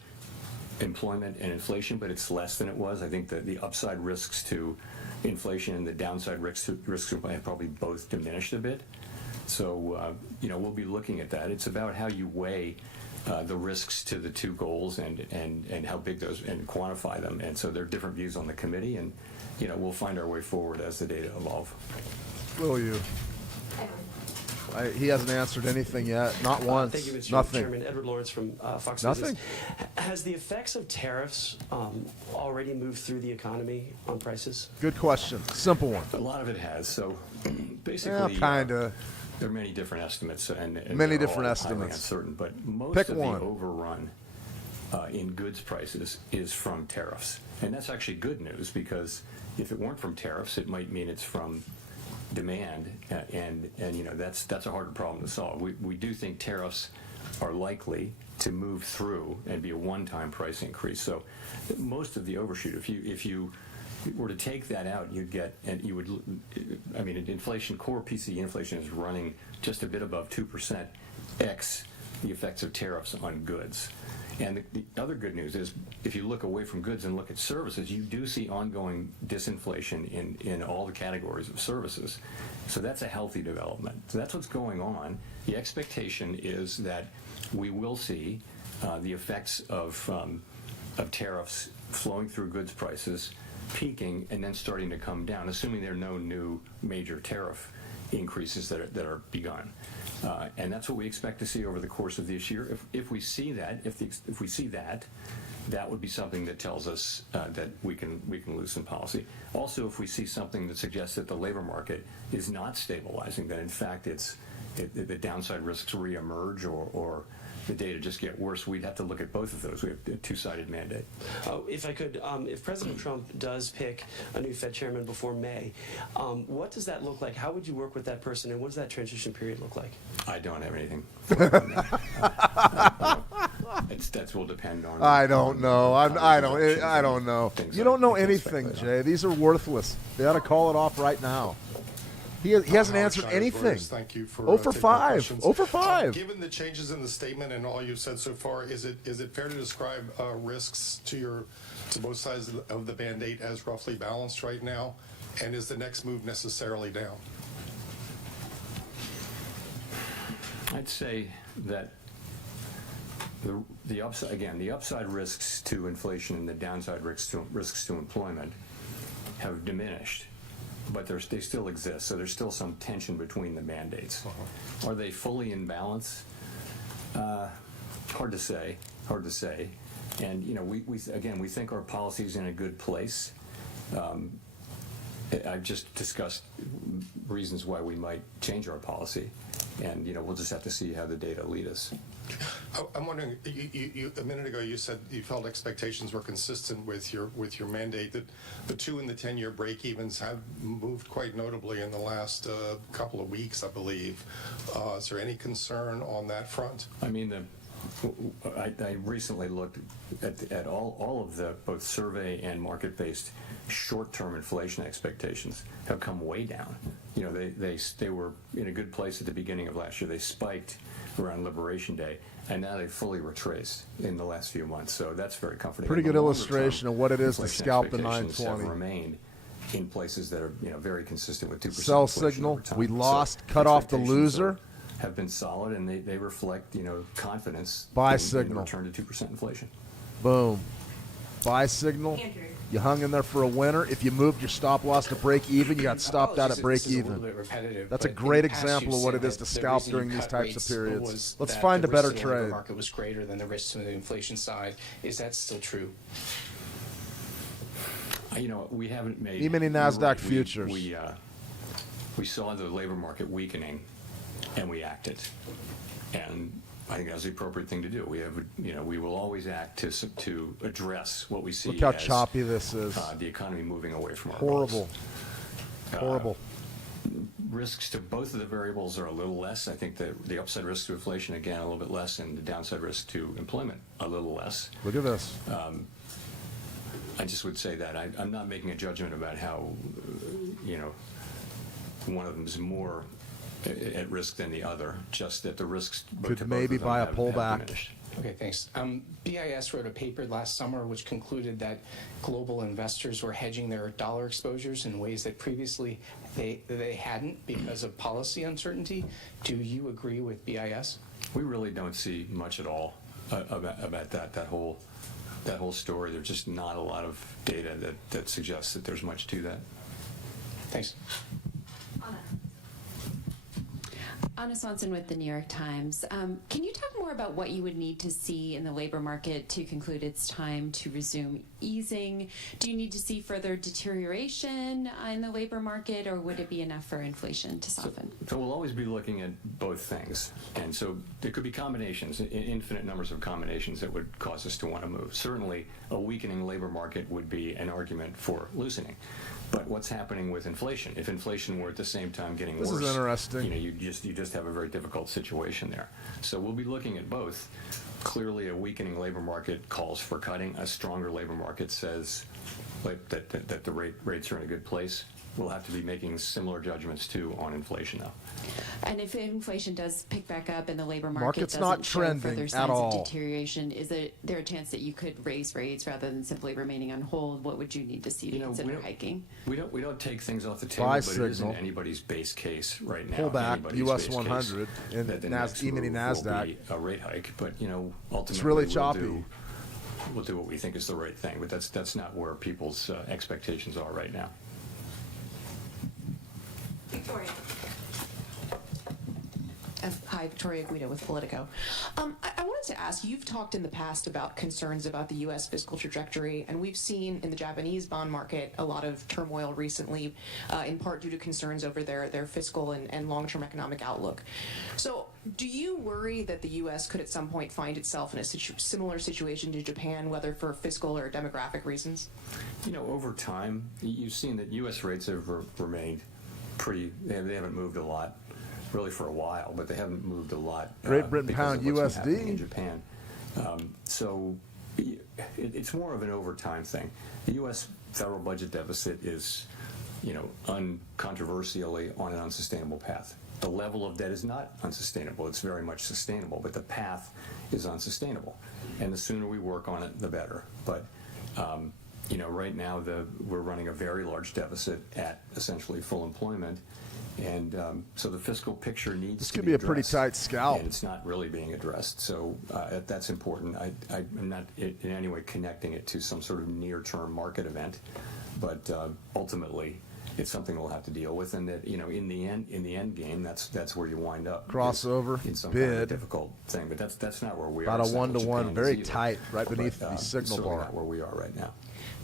employment and inflation, but it's less than it was. I think that the upside risks to inflation and the downside risks have probably both diminished a bit. So we'll be looking at that. It's about how you weigh the risks to the 2 goals and how big those, and quantify them. And so there are different views on the committee, and we'll find our way forward as the data evolve. Will you? He hasn't answered anything yet. Not once. Thank you, Mr. Nothing. Chairman. Edward Lawrence from Fox Nothing. Business. Has the effects of tariffs already moved through the economy on prices? Good question. Simple one. A lot of it has. So basically, Yeah, kinda. There are many different estimates, and Many they're different all estimates. highly uncertain. But most Pick of one. the overrun in goods prices is from tariffs, and that's actually good news, because if it weren't from tariffs, it might mean it's from demand, and that's a harder problem to solve. We do think tariffs are likely to move through and be a one-time price increase. So most of the overshoot, if you were to take that out, inflation, core PCE inflation is running just a bit above 2%, x the effects of tariffs on goods. And the other good news is, if you look away from goods and look at services, you do see ongoing disinflation in all the categories of services. So that's a healthy development. So that's what's going on. The expectation is that we will see the effects of tariffs flowing through goods prices, peaking, and then starting to come down, assuming there are no new major tariff increases that are begun. And that's what we expect to see over the course of this year. If we see that, that would be something that tells us that we can loosen policy. Also, if we see something that suggests that the labor market is not stabilizing, that in fact the downside risks reemerge, or the data just get worse, we'd have to look at both of those. We have a 2-sided mandate. If I could, if President Trump does pick a new Fed chairman before May, what does that look like? How would you work with that person, and what does that transition period look like? I don't have anything. That will depend on. I don't know. I don't know. You don't know anything, Jay. These are worthless. They ought to call it off right now. He hasn't answered anything. Thank you for 0 for 5. 0 for 5. Given the changes in the statement and all you've said so far, is it fair to describe risks to both sides of the Band-Aid as roughly balanced right now? And is the next move necessarily down? I'd say that the upside risks to inflation and the downside risks to employment have diminished, but they still exist. So there's still some tension between the mandates. Are they fully in balance? Hard to say. And we think our policy is in a good place. I've just discussed reasons why we might change our policy, and we'll just have to see how the data lead us. I'm wondering, you a minute ago you said you felt expectations were consistent with your mandate. That the 2 and the 10-year break-evens have moved quite notably in the last couple of weeks, I believe. Is there any concern on that front? I mean, I recently looked at all of the both survey and market-based short-term inflation expectations have come way down. They were in a good place at the beginning of last year. They spiked around Liberation Day, and now they've fully retraced in the last few months. So that's very comforting. Pretty good illustration of what it is to scalp the 920. Have remained in places that are very consistent with 2%. Sell signal. We lost. Cut off the loser. Have been solid, and they reflect confidence. Buy in signal. Return to 2% inflation. Boom. Buy signal. Andrew. You hung in there for a winner. If you moved your stop loss to break even, you got stopped out at break This is a even. little bit repetitive, That's a but great in the past example you of what said it is that to the scalp reason during you these cut types rates of periods. was Let's that find the a better risk to the labor trade. market was greater than the risk to the inflation side. Is that still true? We haven't made E-mini NASDAQ futures. We saw the labor market weakening, and we acted. And I think that's the appropriate thing to do. We will always act to address what we see. Look how as, choppy this is. The economy moving away from our Horrible. goals. Horrible. Risks to both of the variables are a little less. I think that the upside risk to inflation, again, a little bit less, and the downside risk to employment, a little less. Look at this. I just would say that I'm not making a judgment about how, one of them is more at risk than the other, just that the risks Could maybe buy a pullback. diminished. Okay, thanks. BIS wrote a paper last summer which concluded that global investors were hedging their dollar exposures in ways that previously they hadn't because of policy uncertainty. Do you agree with BIS? We really don't see much at all about that whole story. There's just not a lot of data that suggests that there's much to that. Thanks. Anna Swanson with the New York Times. Can you talk more about what you would need to see in the labor market to conclude it's time to resume easing? Do you need to see further deterioration in the labor market, or would it be enough for inflation to soften? So we'll always be looking at both things. And so there could be combinations, infinite numbers of combinations that would cause us to want to move. Certainly, a weakening labor market would be an argument for loosening. But what's happening with inflation? If inflation were at the same time getting worse, This is interesting. you just have a very difficult situation there. So we'll be looking at both. Clearly, a weakening labor market calls for cutting. A stronger labor market says that the rates are in a good place. We'll have to be making similar judgments too on inflation, though. And if inflation does pick back up and the labor Market's market not doesn't show trending further at signs all. of deterioration, is there a chance that you could raise rates rather than simply remaining on hold? What would you need to see to consider hiking? We don't take things off the table, Buy but it isn't signal. anybody's base case right now. Pull back, Anybody's US base 100 case and that the next E-mini move will NASDAQ. be a rate hike, but ultimately It's really we'll choppy. We'll do what we think is the right thing, but that's not where people's expectations are right now. Victoria. Hi, Victoria Guido with Politico. I wanted to ask, you've talked in the past about concerns about the U.S. fiscal trajectory, and we've seen in the Japanese bond market a lot of turmoil recently, in part due to concerns over their fiscal and long-term economic outlook. So do you worry that the U.S. could at some point find itself in a similar situation to Japan, whether for fiscal or demographic reasons? Over time, you've seen that U.S. rates have remained they haven't moved a lot, really, for a while, but they haven't moved a lot. Great Britain because pound of what's been happening USD. in Japan. So it's more of an over time thing. The U.S. federal budget deficit is, uncontroversially on an unsustainable path. The level of debt is not unsustainable. It's very much sustainable, but the path is unsustainable. And the sooner we work on it, the better. But right now we're running a very large deficit at essentially full employment, And so the fiscal picture needs This to could be be a pretty addressed, tight scalp. and it's not really being addressed. So that's important. I'm not in any way connecting it to some sort of near-term market event, but ultimately it's something we'll have to deal with. And that, in the end game, that's where you wind up. Crossover, in some kind of a bid. difficult thing. But that's not where we About are. a It's not what 1-to-1, Japan is very either. tight, right beneath But, the signal certainly bar. not where we are right now.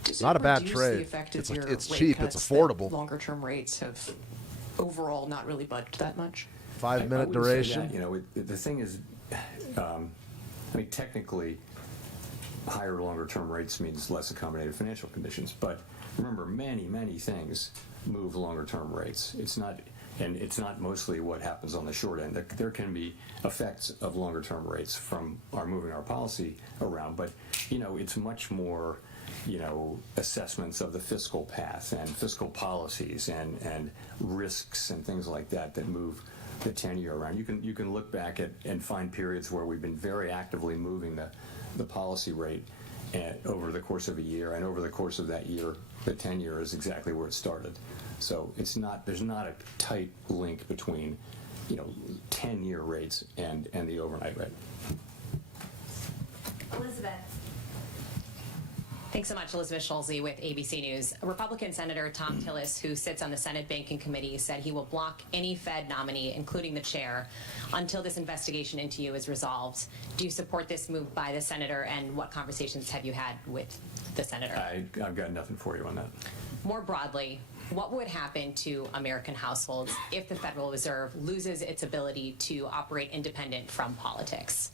Does Not it a bad reduce trade. The effect of It's your it's rate cheap. It's cuts affordable. that longer-term rates have overall not really budged that much? 5-minute I wouldn't say duration. that. The thing is, technically, higher longer-term rates means less accommodative financial conditions. But remember, many things move longer-term rates. It's not mostly what happens on the short end. There can be effects of longer-term rates from our moving our policy around, but it's much more assessments of the fiscal path and fiscal policies and risks and things like that move the 10-year around. You can look back at and find periods where we've been very actively moving the policy rate over the course of a year, and over the course of that year, the 10-year is exactly where it started. So there's not a tight link between 10-year rates and the overnight rate. Elizabeth. Thanks so much, Elizabeth Schulze with ABC News. Republican Senator Tom Tillis, who sits on the Senate Banking Committee, said he will block any Fed nominee, including the chair, until this investigation into you is resolved. Do you support this move by the senator, and what conversations have you had with the senator? I've got nothing for you on that. More broadly, what would happen to American households if the Federal Reserve loses its ability to operate independent from politics?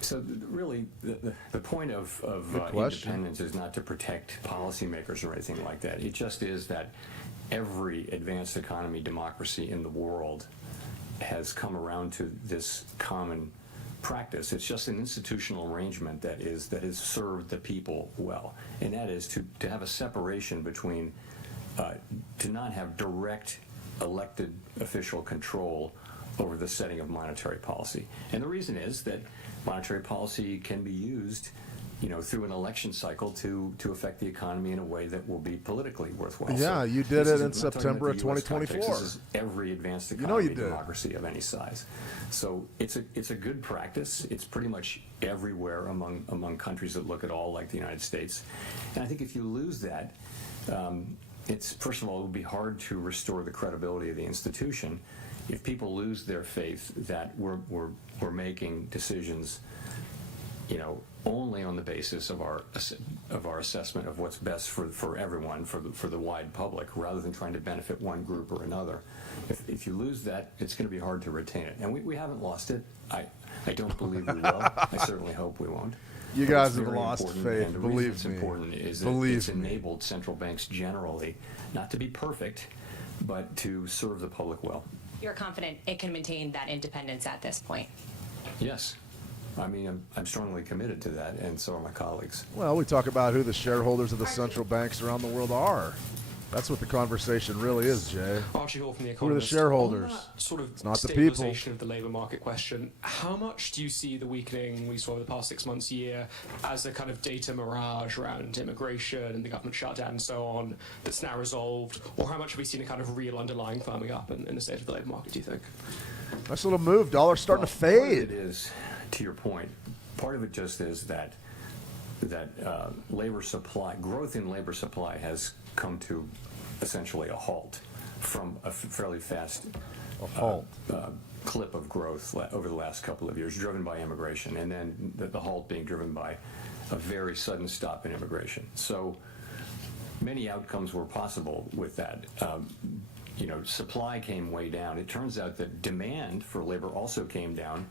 So really, the point of independence is not to protect policymakers or anything like that. It just is that every advanced economy democracy in the world has come around to this common practice. It's just an institutional arrangement that has served the people well, and that is to have a separation between to not have direct elected official control over the setting of monetary policy. And the reason is that monetary policy can be used, through an election cycle to affect the economy in a way that will be politically worthwhile. Yeah, So you did this it in I'm not talking September about of the US context. 2024. This is every advanced You economy did. democracy of any size. So it's a good practice. It's pretty much everywhere among countries that look at all like the United States. And I think if you lose that, it's, first of all, it would be hard to restore the credibility of the institution if people lose their faith that we're making decisions, only on the basis of our assessment of what's best for everyone, for the wide public, rather than trying to benefit one group or another. If you lose that, it's going to be hard to retain it. And we haven't lost it. I don't believe we will. I certainly hope we won't. You But guys it's have very lost important, faith, and the reason believe it's me. important is that Believe it's me. enabled central banks generally not to be perfect, but to serve the public well. You're confident it can maintain that independence at this point? Yes. I mean, I'm strongly committed to that, and so are my colleagues. Well, we talk about who the shareholders of the central banks around the world are. That's what the conversation really is, Jay. Archie Hall from The Who are the Economist. shareholders? On that sort of It's not the people. stabilization of the labour market question, how much do you see the weakening we saw over the past 6 months, year, as a kind of data mirage around immigration and the government shutdown and so on that's now resolved? Or how much have we seen a kind of real underlying firming up in the state of the labour market, do you think? Nice little move. Dollar's starting to Part of fade. it is, to your point, part of it just is that labor supply, growth in labor supply has come to essentially a halt from a fairly fast clip of growth over the last couple of years, driven by immigration, and then the halt being driven by a very sudden stop in immigration. So many outcomes were possible with that. Supply came way down. It turns out that demand for labor also came down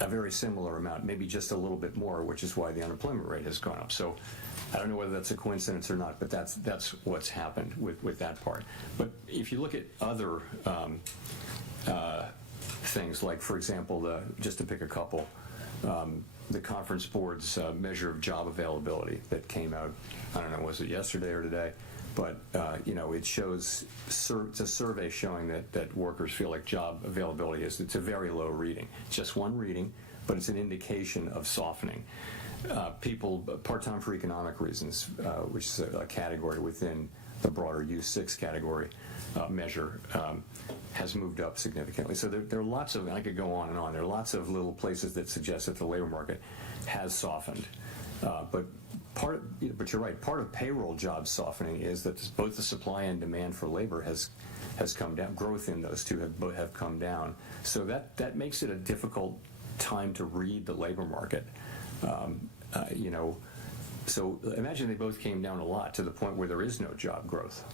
a very similar amount, maybe just a little bit more, which is why the unemployment rate has gone up. So I don't know whether that's a coincidence or not, but that's what's happened with that part. But if you look at other things, like, for example, just to pick a couple, the Conference Board's measure of job availability that came out, I don't know, was it yesterday or today? But, it shows, it's a survey showing that workers feel like job availability it's a very low reading. It's just one reading, but it's an indication of softening. People part-time for economic reasons, which is a category within the broader U6 category measure has moved up significantly. So there are lots of, I could go on and on, there are lots of little places that suggest that the labor market has softened. But you're right, part of payroll jobs softening is that both the supply and demand for labor has come down. Growth in those two have come down. So that makes it a difficult time to read the labor market. So imagine they both came down a lot to the point where there is no job growth.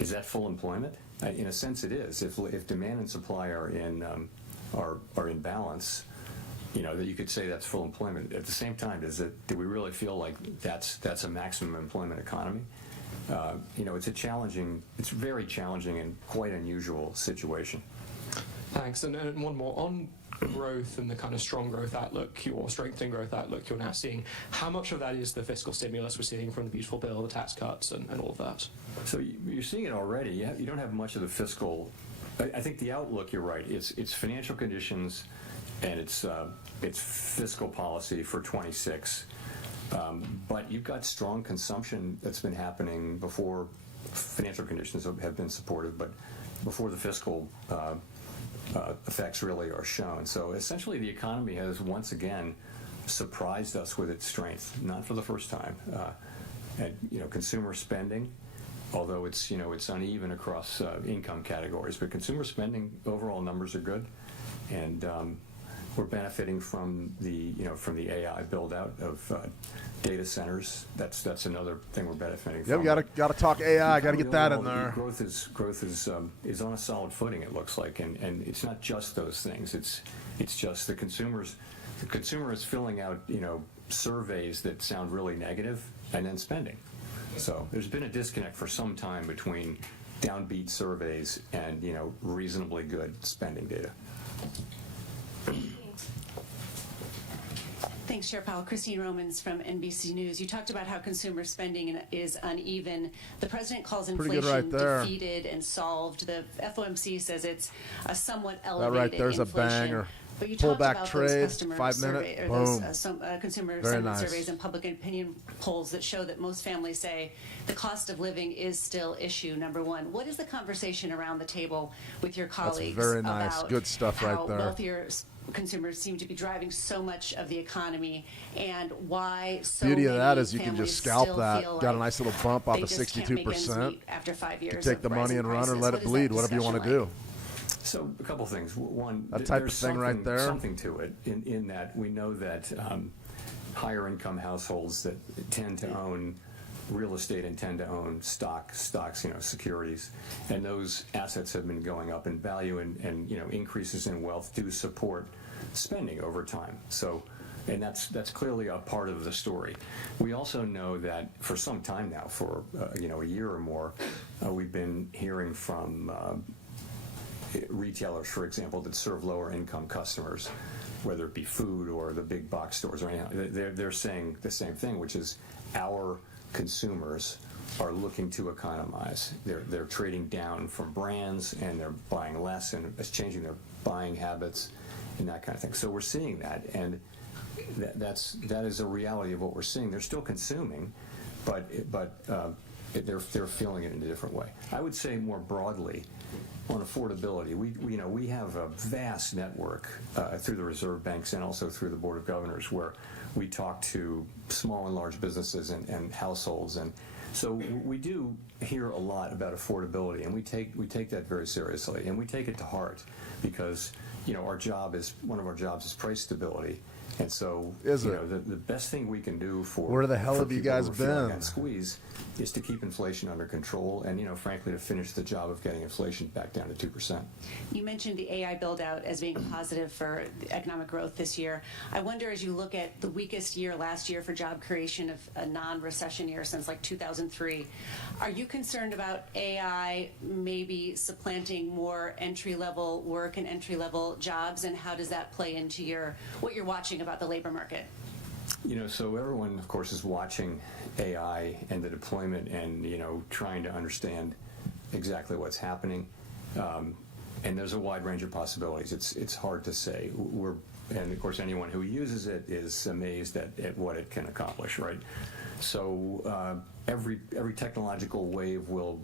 Is that full employment? In a sense, it is. If demand and supply are in balance, that you could say that's full employment. At the same time, do we really feel like that's a maximum employment economy? It's very challenging and quite unusual situation. Thanks. And one more on growth and the kind of strong growth outlook or strengthening growth outlook you're now seeing. How much of that is the fiscal stimulus we're seeing from the beautiful bill, the tax cuts, and all of that? So you're seeing it already. You don't have much of the fiscal. I think the outlook, you're right. It's financial conditions and it's fiscal policy for 26. But you've got strong consumption that's been happening before financial conditions have been supportive, but before the fiscal effects really are shown. So essentially the economy has once again surprised us with its strength, not for the first time. And consumer spending, although it's uneven across income categories, but consumer spending overall numbers are good, and we're benefiting from the AI build out of data centers. That's another thing we're benefiting from. Yeah, we got to talk AI. Got to get that in there. Growth is on a solid footing. It looks like, and it's not just those things. It's just the consumer is filling out surveys that sound really negative and then spending. So there's been a disconnect for some time between downbeat surveys and reasonably good spending data. Thanks, Chair Powell. Christine Romans from NBC News. You talked about how consumer spending is uneven. The president calls inflation defeated and solved. The FOMC says it's a somewhat elevated right there's inflation. A banger. But you Pull talked back about trade, those customer 5 survey, minute, or boom. those consumer Very sentiment nice. surveys and public opinion polls that show that most families say the cost of living is still issue number one. What is the conversation around the table with your colleagues That's very nice. about Good stuff right how there. wealthier consumers seem to be driving so much of the economy, and why so Beauty of many that is you can families just scalp still that. feel Got a like nice little bump off they of just can't make ends 62%. meet after 5 years. You take of the money rising and run or prices. let What it is bleed, that whatever you want to discussion do. So a couple things. One, That type of there's thing right there. something to it in that we know that higher income households that tend to own real estate and tend to own stocks, securities, and those assets have been going up in value, and increases in wealth do support spending over time. So, and that's clearly a part of the story. We also know that for some time now, for a year or more, we've been hearing from retailers, for example, that serve lower income customers, whether it be food or the big box stores or anything. They're saying the same thing, which is our consumers are looking to economize. They're trading down from brands, and they're buying less, and it's changing their buying habits and that kind of thing. So we're seeing that, and that is a reality of what we're seeing. They're still consuming, but they're feeling it in a different way. I would say more broadly on affordability, we have a vast network through the reserve banks and also through the Board of Governors, where we talk to small and large businesses and households, and so we do hear a lot about affordability, and we take that very seriously, and we take it to heart, because one of our jobs is price stability. And so, the best thing we can do for where the hell have you guys been? That squeeze is to keep inflation under control, and frankly, to finish the job of getting inflation back down to 2%. You mentioned the AI build out as being positive for economic growth this year. I wonder, as you look at the weakest year last year for job creation of a non-recession year since like 2003, are you concerned about AI maybe supplanting more entry-level work and entry-level jobs, and how does that play into what you're watching about the labor market? So everyone, of course, is watching AI and the deployment, and trying to understand exactly what's happening. And there's a wide range of possibilities. It's hard to say. We're and of course anyone who uses it is amazed at what it can accomplish, right? So every technological wave will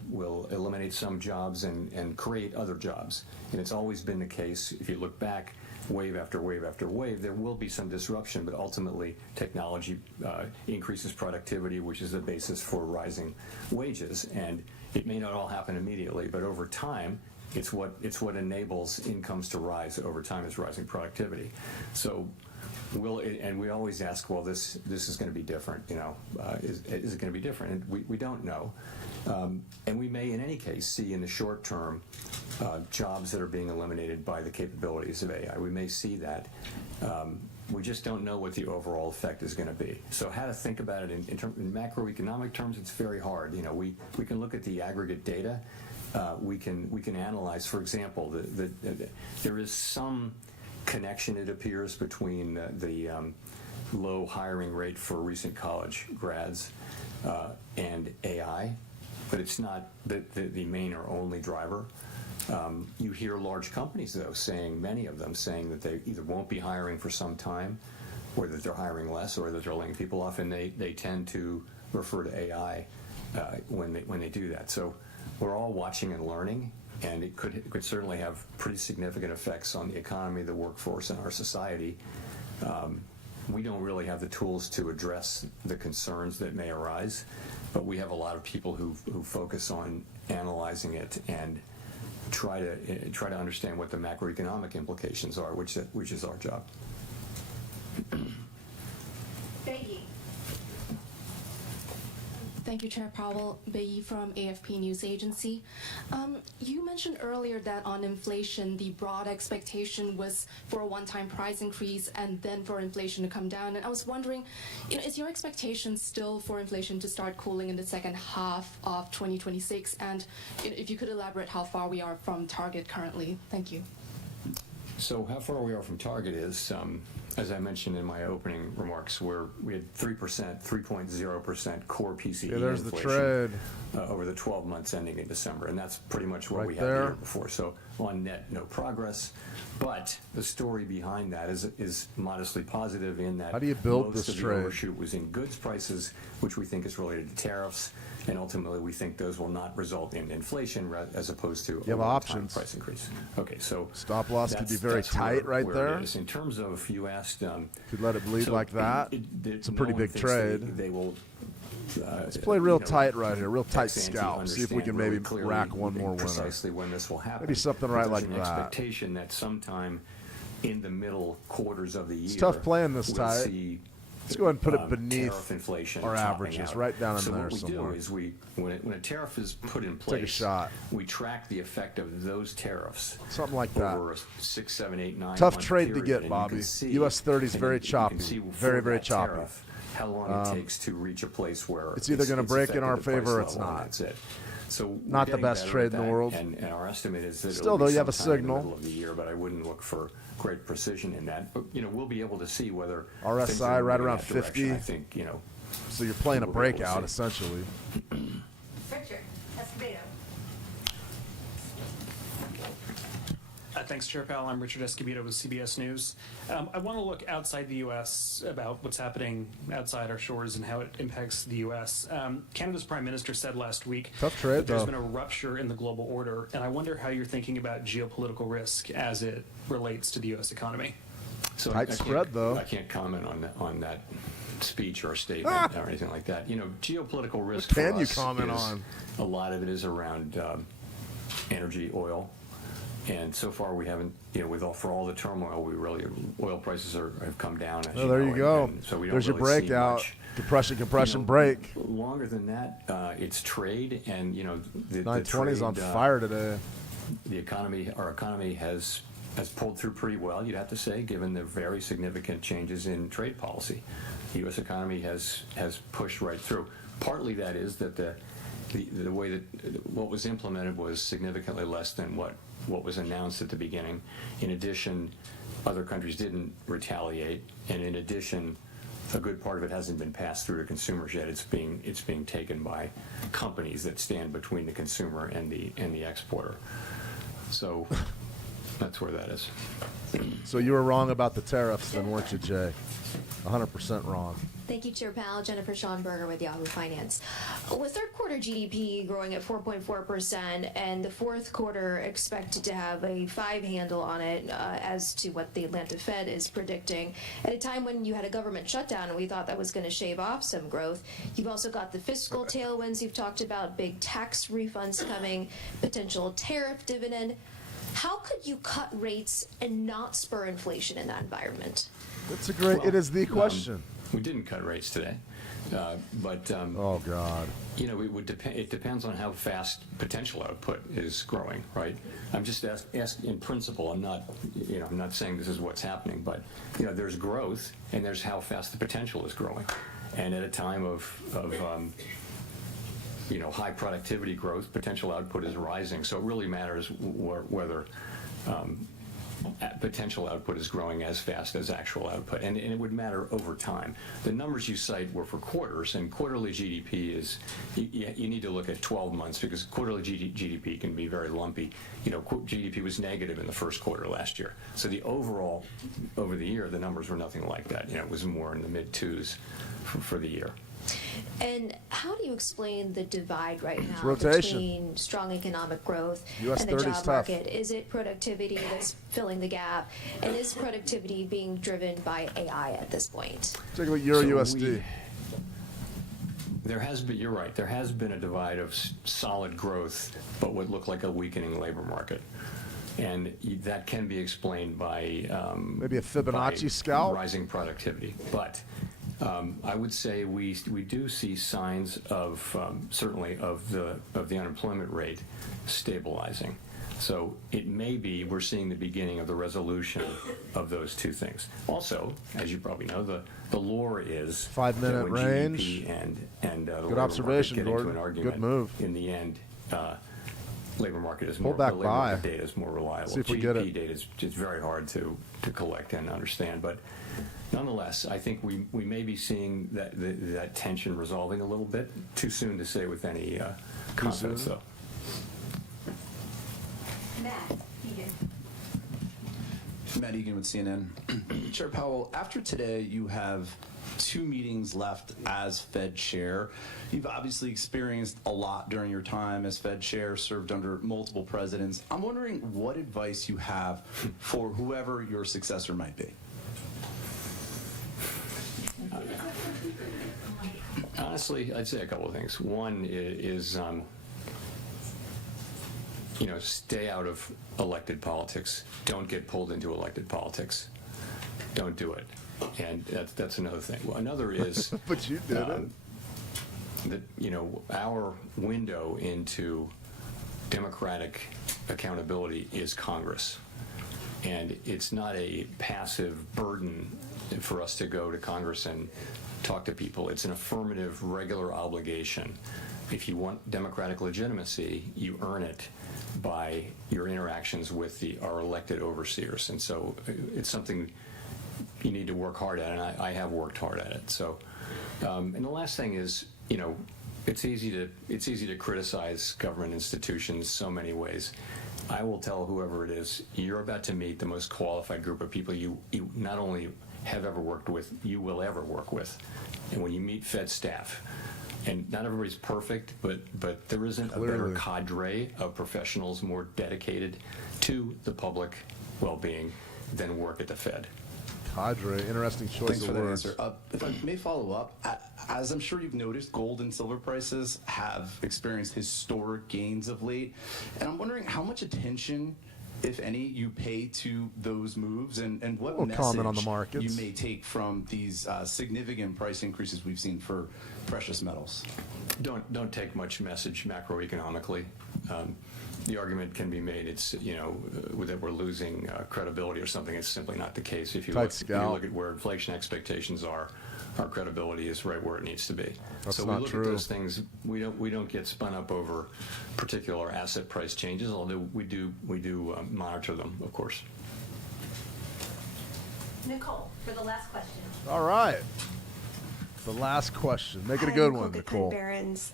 eliminate some jobs and create other jobs, and it's always been the case. If you look back, wave after wave after wave, there will be some disruption, but ultimately technology increases productivity, which is the basis for rising wages. And it may not all happen immediately, but over time, it's what enables incomes to rise over time, is rising productivity. So and we always ask, well, this is going to be different, you know, is it going to be different? And we don't know. And we may, in any case, see in the short term jobs that are being eliminated by the capabilities of AI. We may see that. We just don't know what the overall effect is going to be. So how to think about it in macroeconomic terms, it's very hard. You know, we can look at the aggregate data. We can analyze, for example, there is some connection, it appears, between the low hiring rate for recent college grads and AI, but it's not the main or only driver. You hear large companies, though, many of them saying that they either won't be hiring for some time, or that they're hiring less, or that they're laying people off, and they tend to refer to AI when they do that. So we're all watching and learning, and it could certainly have pretty significant effects on the economy, the workforce, and our society. We don't really have the tools to address the concerns that may arise, but we have a lot of people who focus on analyzing it and try to understand what the macroeconomic implications are, which is our job. Thank you, Chair Powell. Beyi from AFP News Agency. You mentioned earlier that on inflation, the broad expectation was for a one-time price increase and then for inflation to come down. And I was wondering, is your expectation still for inflation to start cooling in the second half of 2026? And if you could elaborate how far we are from target currently. Thank you. So how far we are from target is, as I mentioned in my opening remarks, we had 3.0% core PCE there's the inflation trade. over the 12 months ending in December, and that's pretty much what Right we had the there. year before. So on net, no progress, but the story behind that is modestly positive in that How do you build most this of the trade? overshoot was in goods prices, which we think is related to tariffs, and ultimately we think those will not result in inflation as opposed to You have a one-time options. price increase. Okay, so Stop loss could be that's- very that's tight where right there. it is. In terms of, you asked, Could let it bleed like that. It's a pretty no one big thinks trade. They will. Let's play real tight right here, real tight ex ante scalp. See if we can understand maybe really clearly rack one more winner. precisely when this will happen. Maybe something But right there's like an that. expectation that sometime in the middle quarters of the year, It's tough playing this we'll tight. see, Let's go ahead and put it tariff beneath inflation our topping averages, out. right down in so there what we somewhere. do is when a tariff is put in place, Take a shot. we track the effect of those tariffs Something like that. over a 6, 7, 8, 9 Tough month trade to period, get, and you Bobby. can see- US 30 is and very you can choppy. see Very, for very that choppy. tariff how long it takes to reach a place where It's either gonna break in our affected the price favor or it's level, and not. that's it. So we're Not the getting best better trade at in the that, world. And our estimate is that Still, it'll though, be you have a sometime in signal. the middle of the year, but I wouldn't look for great precision in that. But we'll be able to see whether RSI things are right moving around that direction. 50. I think So you're playing a we'll be able to breakout, see. essentially. Richard Escobedo. Thanks, Chair Powell. I'm Richard Escobedo with CBS News. I want to look outside the U.S. about what's happening outside our shores and how it impacts the U.S. Canada's Prime Minister said last week Tough trade, that there's though. been a rupture in the global order, and I wonder how you're thinking about geopolitical risk as it relates to the U.S. economy. So Tight spread, though. I can't comment on that speech or statement or anything like that. Geopolitical risk. What can for you us comment is- on? A lot of it is around energy, oil, and so far we haven't. For all the turmoil, oil prices have come down. As Oh, there you know, go. and so we don't There's your really see breakout. much. Compression, break. Longer than that, it's trade, and the 920's on trade, fire today. our economy has pulled through pretty well, you'd have to say, given the very significant changes in trade policy. The U.S. economy has pushed right through. Partly that is that the way that what was implemented was significantly less than what was announced at the beginning. In addition, other countries didn't retaliate, and in addition, a good part of it hasn't been passed through to consumers yet. It's being taken by companies that stand between the consumer and the exporter. So That's where that is. So you were wrong about the tariffs then, weren't you, Jay? 100% wrong. Thank you, Chair Powell. Jennifer Schonberger with Yahoo Finance. With third quarter GDP growing at 4.4% and the fourth quarter expected to have a 5 handle on it as to what the Atlanta Fed is predicting, at a time when you had a government shutdown and we thought that was going to shave off some growth, you've also got the fiscal tailwinds you've talked about, big tax refunds coming, potential tariff dividend. How could you cut rates and not spur inflation in that environment? That's a great, it is the question. We didn't cut rates today, but oh God, you know, it depends on how fast potential output is growing, right? I'm just asking in principle. I'm not saying this is what's happening, but you know, there's growth and there's how fast the potential is growing, and at a time of you know, high productivity growth, potential output is rising. So it really matters whether potential output is growing as fast as actual output, and it would matter over time. The numbers you cite were for quarters, and quarterly GDP is, you need to look at 12 months because quarterly GDP can be very lumpy. You know, GDP was negative in the first quarter last year. So the overall, over the year, the numbers were nothing like that. You know, it was more in the mid-2s for the year. And how do you explain the divide right now rotation between strong economic growth US and the 30's job tough. market? Is it productivity that's filling the gap? And is productivity being driven by AI at this point? Take a look at Euro USD. There has been, you're right, there has been a divide of solid growth, but what looked like a weakening labor market. And that can be explained by maybe a Fibonacci scalp, rising productivity. But I would say we do see signs of certainly of the unemployment rate stabilizing. So it may be we're seeing the beginning of the resolution of those two things. Also, as you probably know, the lore is 5-minute range GDP and the good observation, get into Gordon. an argument. Good move. In the end, labor market is Pull more back the labor by. market data is more reliable. See if we GDP get it. data is just very hard to collect and understand, but nonetheless, I think we may be seeing that tension resolving a little bit. Too soon to say with any confidence, though. Matt Egan with CNN. Chair Powell, after today, you have 2 meetings left as Fed chair. You've obviously experienced a lot during your time as Fed chair, served under multiple presidents. I'm wondering what advice you have for whoever your successor might be. Honestly, I'd say a couple of things. One is you know, stay out of elected politics. Don't get pulled into elected politics. Don't do it. And that's another thing. Well, another is but you did it. That, you know, our window into democratic accountability is Congress. And it's not a passive burden for us to go to Congress and talk to people. It's an affirmative, regular obligation. If you want democratic legitimacy, you earn it by your interactions with our elected overseers. And so it's something you need to work hard at, and I have worked hard at it. So, and the last thing is, you know, it's easy to criticize government institutions so many ways. I will tell whoever it is, you're about to meet the most qualified group of people you not only have ever worked with, you will ever work with. And when you meet Fed staff, and not everybody's perfect, but there isn't a better cadre of professionals more dedicated to the public well-being than work at the Fed. Cadre, interesting choice Thanks of for that words. answer. If I may follow up, as I'm sure you've noticed, gold and silver prices have experienced historic gains of late. And I'm wondering how much attention, if any, you pay to those moves and what We'll message comment on the markets. you may take from these significant price increases we've seen for precious metals. Don't take much message macroeconomically. The argument can be made it's, you know, that we're losing credibility or something. It's simply not the case. If you look at where inflation expectations are, our credibility is right where it needs to be. That's so not we look true. at those things. We don't get spun up over particular asset price changes, although we do monitor them, of course. Nicole, for the last question. All right. The last question. Make it a Hi, good Nicole one, Goodman, Nicole. Barron's.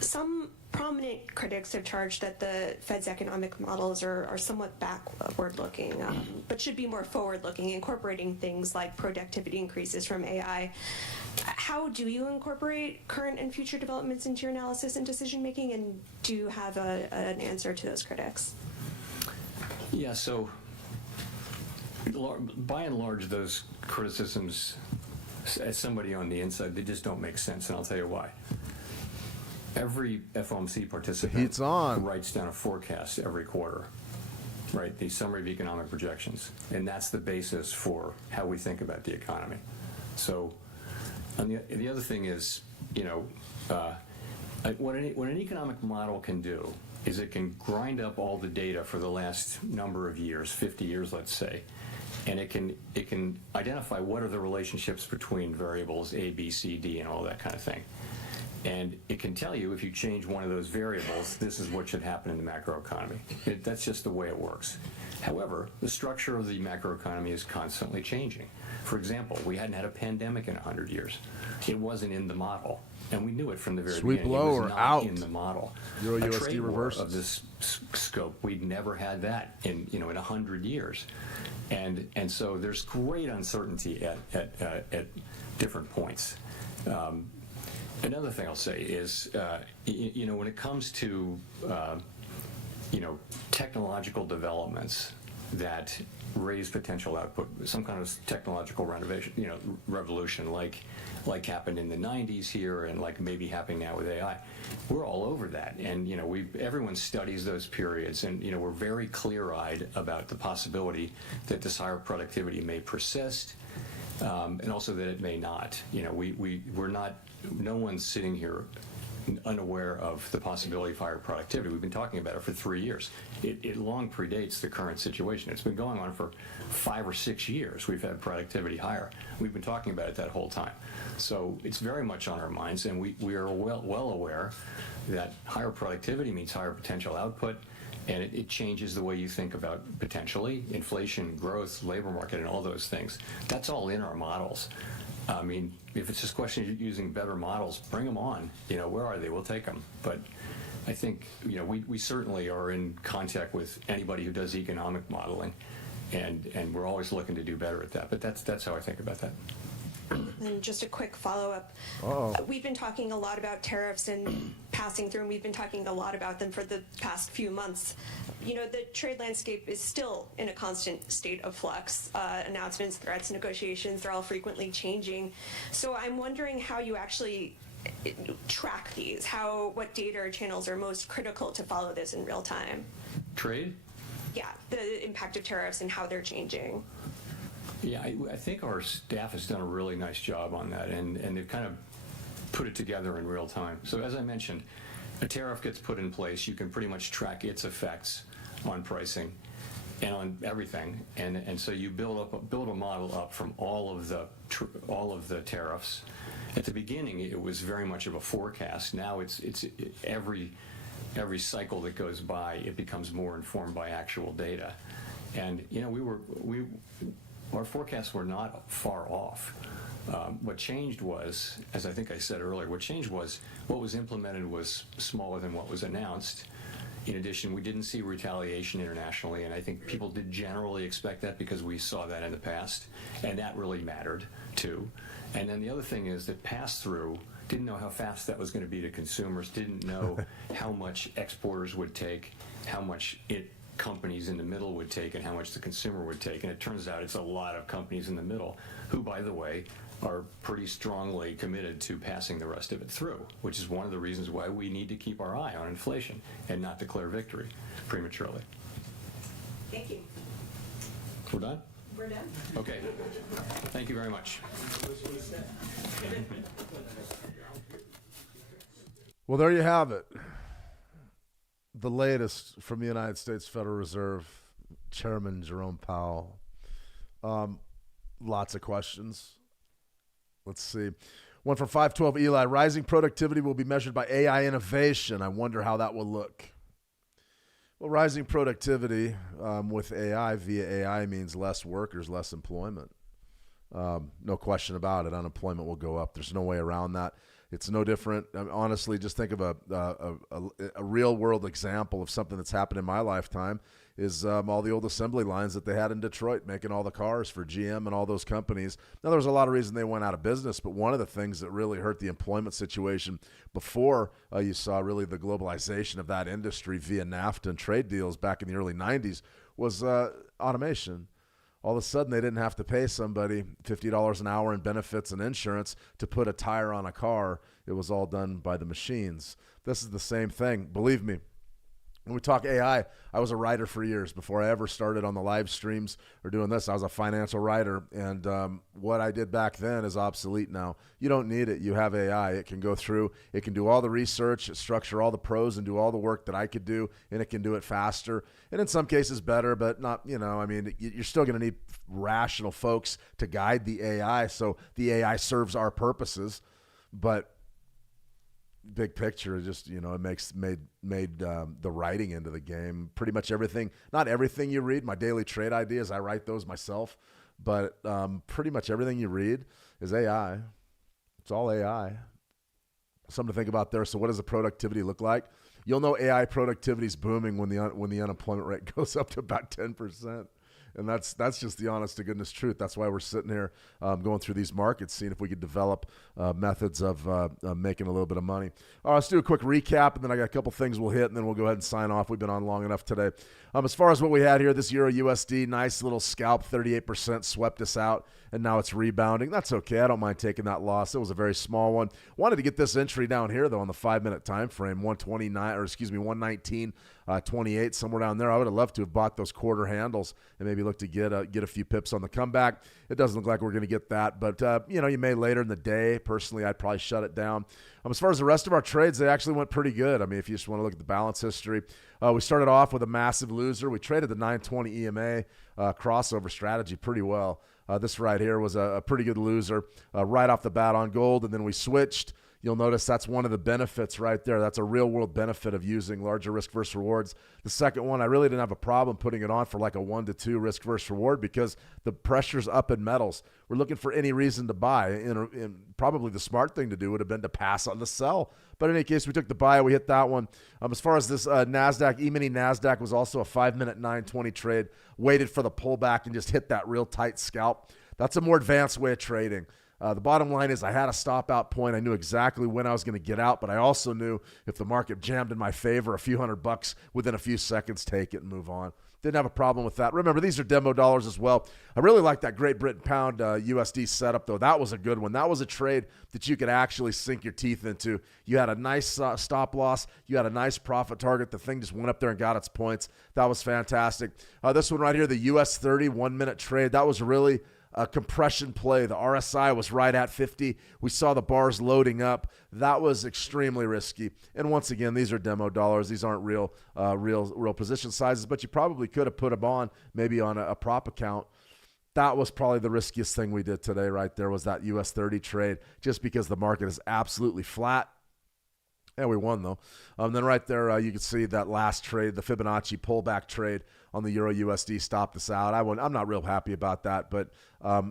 Some prominent critics have charged that the Fed's economic models are somewhat backward-looking, but should be more forward-looking, incorporating things like productivity increases from AI. How do you incorporate current and future developments into your analysis and decision-making, and do you have an answer to those critics? Yeah, so by and large, those criticisms, as somebody on the inside, they just don't make sense, and I'll tell you why. Every FOMC participant writes down a forecast every quarter, right? The summary of economic projections, and that's the basis for how we think about the economy. So, and the other thing is, what an economic model can do is it can grind up all the data for the last number of years, 50 years, let's say, and it can identify what are the relationships between variables A, B, C, D, and all that kind of thing. And it can tell you if you change one of those variables, this is what should happen in the macroeconomy. That's just the way it works. However, the structure of the macroeconomy is constantly changing. For example, we hadn't had a pandemic in 100 years. It wasn't in the model, and we knew it from the very beginning. Sweep lower, it was not out. in the model. Euro a USD trade war reverses. of this scope, we'd never had that in 100 years. And so there's great uncertainty at different points. Another thing I'll say is, when it comes to, technological developments that raise potential output, some kind of technological revolution, like happened in the 90s here, and like maybe happening now with AI, we're all over that. And everyone studies those periods, and we're very clear-eyed about the possibility that this higher productivity may persist, and also that it may not. We're not. No one's sitting here unaware of the possibility of higher productivity. We've been talking about it for 3 years. It long predates the current situation. It's been going on for 5 or 6 years. We've had productivity higher. We've been talking about it that whole time. So it's very much on our minds, and we are well aware that higher productivity means higher potential output, and it changes the way you think about potentially inflation, growth, labor market, and all those things. That's all in our models. I mean, if it's just a question of using better models, bring them on. Where are they? We'll take them. But I think, we certainly are in contact with anybody who does economic modeling, and we're always looking to do better at that. But that's how I think about that. And just a quick follow-up. We've been talking a lot about tariffs and passing through, and we've been talking a lot about them for the past few months. The trade landscape is still in a constant state of flux. Announcements, threats, negotiations, they're all frequently changing. So I'm wondering how you actually track these, what data or channels are most critical to follow this in real time? Trade? Yeah, the impact of tariffs and how they're changing. Yeah, I think our staff has done a really nice job on that, and they've kind of put it together in real time. So as I mentioned, a tariff gets put in place, you can pretty much track its effects on pricing and on everything, and so you build a model up from all of the tariffs. At the beginning, it was very much of a forecast. Now it's every cycle that goes by, it becomes more informed by actual data, and our forecasts were not far off. What changed was, as I think I said earlier, what was implemented was smaller than what was announced. In addition, we didn't see retaliation internationally, and I think people did generally expect that because we saw that in the past, and that really mattered too. And then the other thing is that pass-through didn't know how fast that was going to be to consumers, didn't know how much exporters would take, how much companies in the middle would take, and how much the consumer would take. And it turns out it's a lot of companies in the middle who, by the way, are pretty strongly committed to passing the rest of it through, which is one of the reasons why we need to keep our eye on inflation and not declare victory prematurely. Thank you. We're done? We're done. Okay. Thank you very much. Well, there you have it. The latest from the United States Federal Reserve, Chairman Jerome Powell. Lots of questions. Let's see. One from 512 Eli. Rising productivity will be measured by AI innovation. I wonder how that will look. Well, rising productivity with AI via AI means less workers, less employment. No question about it. Unemployment will go up. There's no way around that. It's no different. I mean, honestly, just think of a real world example of something that's happened in my lifetime is all the old assembly lines that they had in Detroit making all the cars for GM and all those companies. Now, there was a lot of reason they went out of business, but one of the things that really hurt the employment situation before you saw really the globalization of that industry via NAFTA and trade deals back in the early 90s was automation. All of a sudden, they didn't have to pay somebody $50 an hour in benefits and insurance to put a tire on a car. It was all done by the machines. This is the same thing. Believe me, when we talk AI, I was a writer for years. Before I ever started on the live streams or doing this, I was a financial writer. And what I did back then is obsolete now. You don't need it. You have AI. It can go through. It can do all the research, structure all the pros, and do all the work that I could do. And it can do it faster. And in some cases better, but not, I mean, you're still going to need rational folks to guide the AI. So the AI serves our purposes. But big picture, just it made the writing into the game. Pretty much everything, not everything you read. My daily trade ideas, I write those myself, but pretty much everything you read is AI. It's all AI. Something to think about there. So, what does the productivity look like? You'll know AI productivity is booming when the unemployment rate goes up to about 10%. And that's just the honest to goodness truth. That's why we're sitting here going through these markets, seeing if we could develop methods of making a little bit of money. All right, let's do a quick recap, and then I got a couple things we'll hit, and then we'll go ahead and sign off. We've been on long enough today. As far as what we had here, this Euro USD, nice little scalp, 38% swept us out, and now it's rebounding. That's okay. I don't mind taking that loss. It was a very small one. Wanted to get this entry down here, though, on the 5-minute time frame, 129.28, somewhere down there. I would have loved to have bought those quarter handles and maybe look to get a few pips on the comeback. It doesn't look like we're going to get that, but you may later in the day. Personally, I'd probably shut it down. As far as the rest of our trades, they actually went pretty good. I mean, if you just want to look at the balance history, we started off with a massive loser. We traded the 920 EMA crossover strategy pretty well. This right here was a pretty good loser right off the bat on gold, and then we switched. You'll notice that's one of the benefits right there. That's a real-world benefit of using larger risk versus rewards. The second one, I really didn't have a problem putting it on for like a 1 to 2 risk versus reward because the pressure's up in metals. We're looking for any reason to buy, and probably the smart thing to do would have been to pass on the sell. But in any case, we took the buy. We hit that one. As far as this NASDAQ, E-mini NASDAQ was also a 5-minute 920 trade. Waited for the pullback and just hit that real tight scalp. That's a more advanced way of trading. The bottom line is I had a stop out point. I knew exactly when I was going to get out, but I also knew if the market jammed in my favor, a few $100 within a few seconds, take it and move on. Didn't have a problem with that. Remember, these are demo dollars as well. I really like that Great Britain pound USD setup, though. That was a good one. That was a trade that you could actually sink your teeth into. You had a nice stop loss. You had a nice profit target. The thing just went up there and got its points. That was fantastic. This one right here, the US 30 1-minute trade, that was really a compression play. The RSI was right at 50. We saw the bars loading up. That was extremely risky. And once again, these are demo dollars. These aren't real position sizes, but you probably could have put them on maybe on a prop account. That was probably the riskiest thing we did today right there was that US 30 trade just because the market is absolutely flat. Yeah, we won, though. Then right there, you can see that last trade, the Fibonacci pullback trade on the Euro USD stopped us out. I'm not real happy about that, but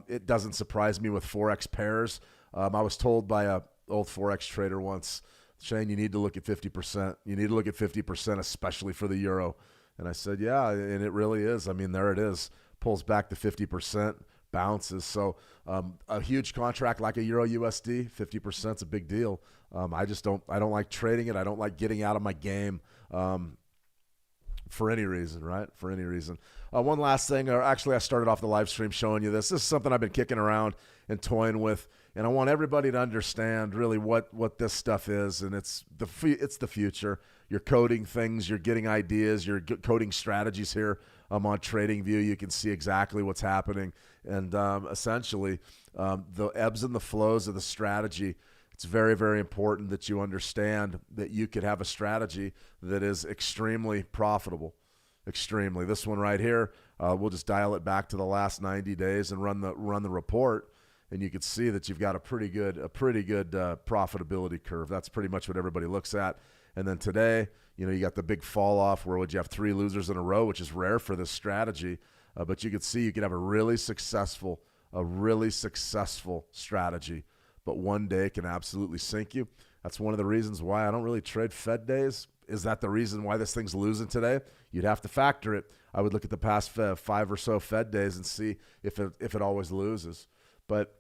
it doesn't surprise me with forex pairs. I was told by an old forex trader once, Shane, you need to look at 50%. You need to look at 50%, especially for the Euro. And I said, yeah, and it really is. I mean, there it is. Pulls back to 50%. Bounces. So a huge contract like a Euro USD, 50% is a big deal. I don't like trading it. I don't like getting out of my game for any reason, right? For any reason. One last thing, or actually I started off the live stream showing you this. This is something I've been kicking around and toying with, and I want everybody to understand really what this stuff is, and it's the future. You're coding things, you're getting ideas, you're coding strategies here. On TradingView, you can see exactly what's happening. And essentially, the ebbs and the flows of the strategy, it's very, very important that you understand that you could have a strategy that is extremely profitable. Extremely. This one right here, we'll just dial it back to the last 90 days and run the report, and you can see that you've got a pretty good profitability curve. That's pretty much what everybody looks at. And then today, you got the big fall off where would you have 3 losers in a row, which is rare for this strategy. But you could see you could have a really successful a really successful strategy, but one day can absolutely sink you. That's one of the reasons why I don't really trade Fed days. Is that the reason why this thing's losing today? You'd have to factor it. I would look at the past 5 or so Fed days and see if it always loses. But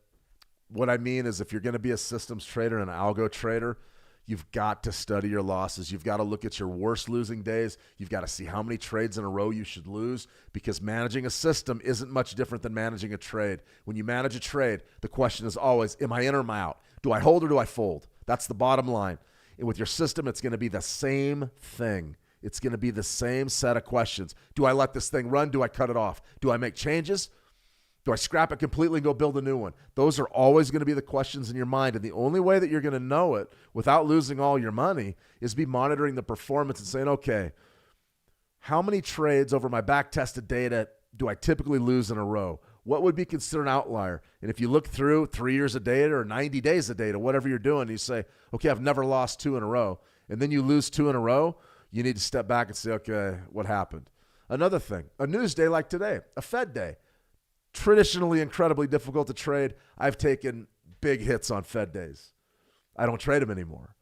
what I mean is, if you're going to be a systems trader and an algo trader, you've got to study your losses. You've got to look at your worst losing days. You've got to see how many trades in a row you should lose, because managing a system isn't much different than managing a trade. When you manage a trade, the question is always, am I in or am I out? Do I hold or do I fold? That's the bottom line. And with your system, it's going to be the same thing. It's going to be the same set of questions. Do I let this thing run? Do I cut it off? Do I make changes? Do I scrap it completely and go build a new one? Those are always going to be the questions in your mind. And the only way that you're going to know it without losing all your money is be monitoring the performance and saying, okay, how many trades over my back-tested data do I typically lose in a row? What would be considered an outlier? And if you look through 3 years of data or 90 days of data, whatever you're doing, you say, okay, I've never lost 2 in a row, and then you lose 2 in a row, you need to step back and say, okay, what happened? Another thing, a news day like today, a Fed day, traditionally incredibly difficult to trade. I've taken big hits on Fed days. I don't trade them anymore.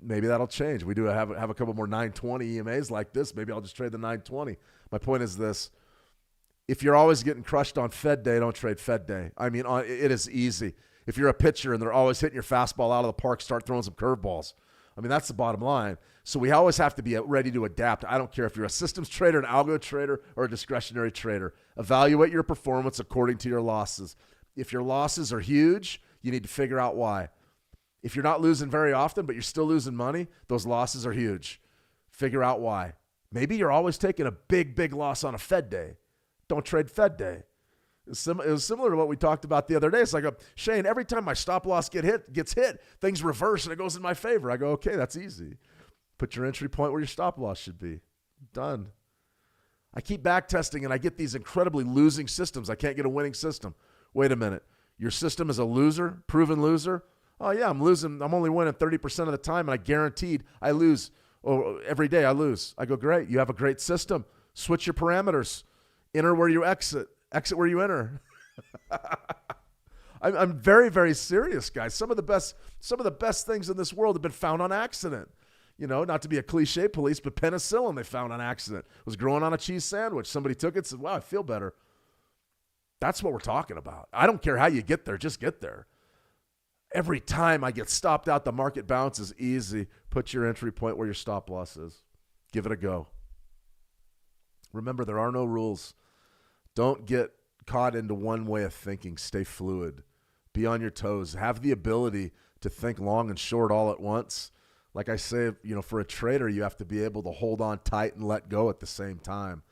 Maybe that'll change. We do have a couple more 920 EMAs like this. Maybe I'll just trade the 920. My point is this. If you're always getting crushed on Fed day, don't trade Fed day. I mean, it is easy. If you're a pitcher and they're always hitting your fastball out of the park, start throwing some curveballs. I mean, that's the bottom line. So we always have to be ready to adapt. I don't care if you're a systems trader, an algo trader, or a discretionary trader. Evaluate your performance according to your losses. If your losses are huge, you need to figure out why. If you're not losing very often, but you're still losing money, those losses are huge. Figure out why. Maybe you're always taking a big, big loss on a Fed day. Don't trade Fed day. It was similar to what we talked about the other day. It's like, Shane, every time my stop loss gets hit, things reverse and it goes in my favor. I go, okay, that's easy. Put your entry point where your stop loss should be. Done. I keep back testing and I get these incredibly losing systems. I can't get a winning system. Wait a minute. Your system is a loser, proven loser? Oh, yeah, I'm losing. I'm only winning 30% of the time, and I guaranteed I lose. Oh, every day I lose. I go, great. You have a great system. Switch your parameters. Enter where you exit. Exit where you enter. I'm very, very serious, guys. Some of the best things in this world have been found on accident. You know, not to be a cliche police, but penicillin they found on accident. It was growing on a cheese sandwich. Somebody took it and said, wow, I feel better. That's what we're talking about. I don't care how you get there. Just get there. Every time I get stopped out, the market bounces. Easy. Put your entry point where your stop loss is. Give it a go. Remember, there are no rules. Don't get caught into one way of thinking. Stay fluid. Be on your toes. Have the ability to think long and short all at once. Like I say, you know, for a trader, you have to be able to hold on tight and let go at the same time.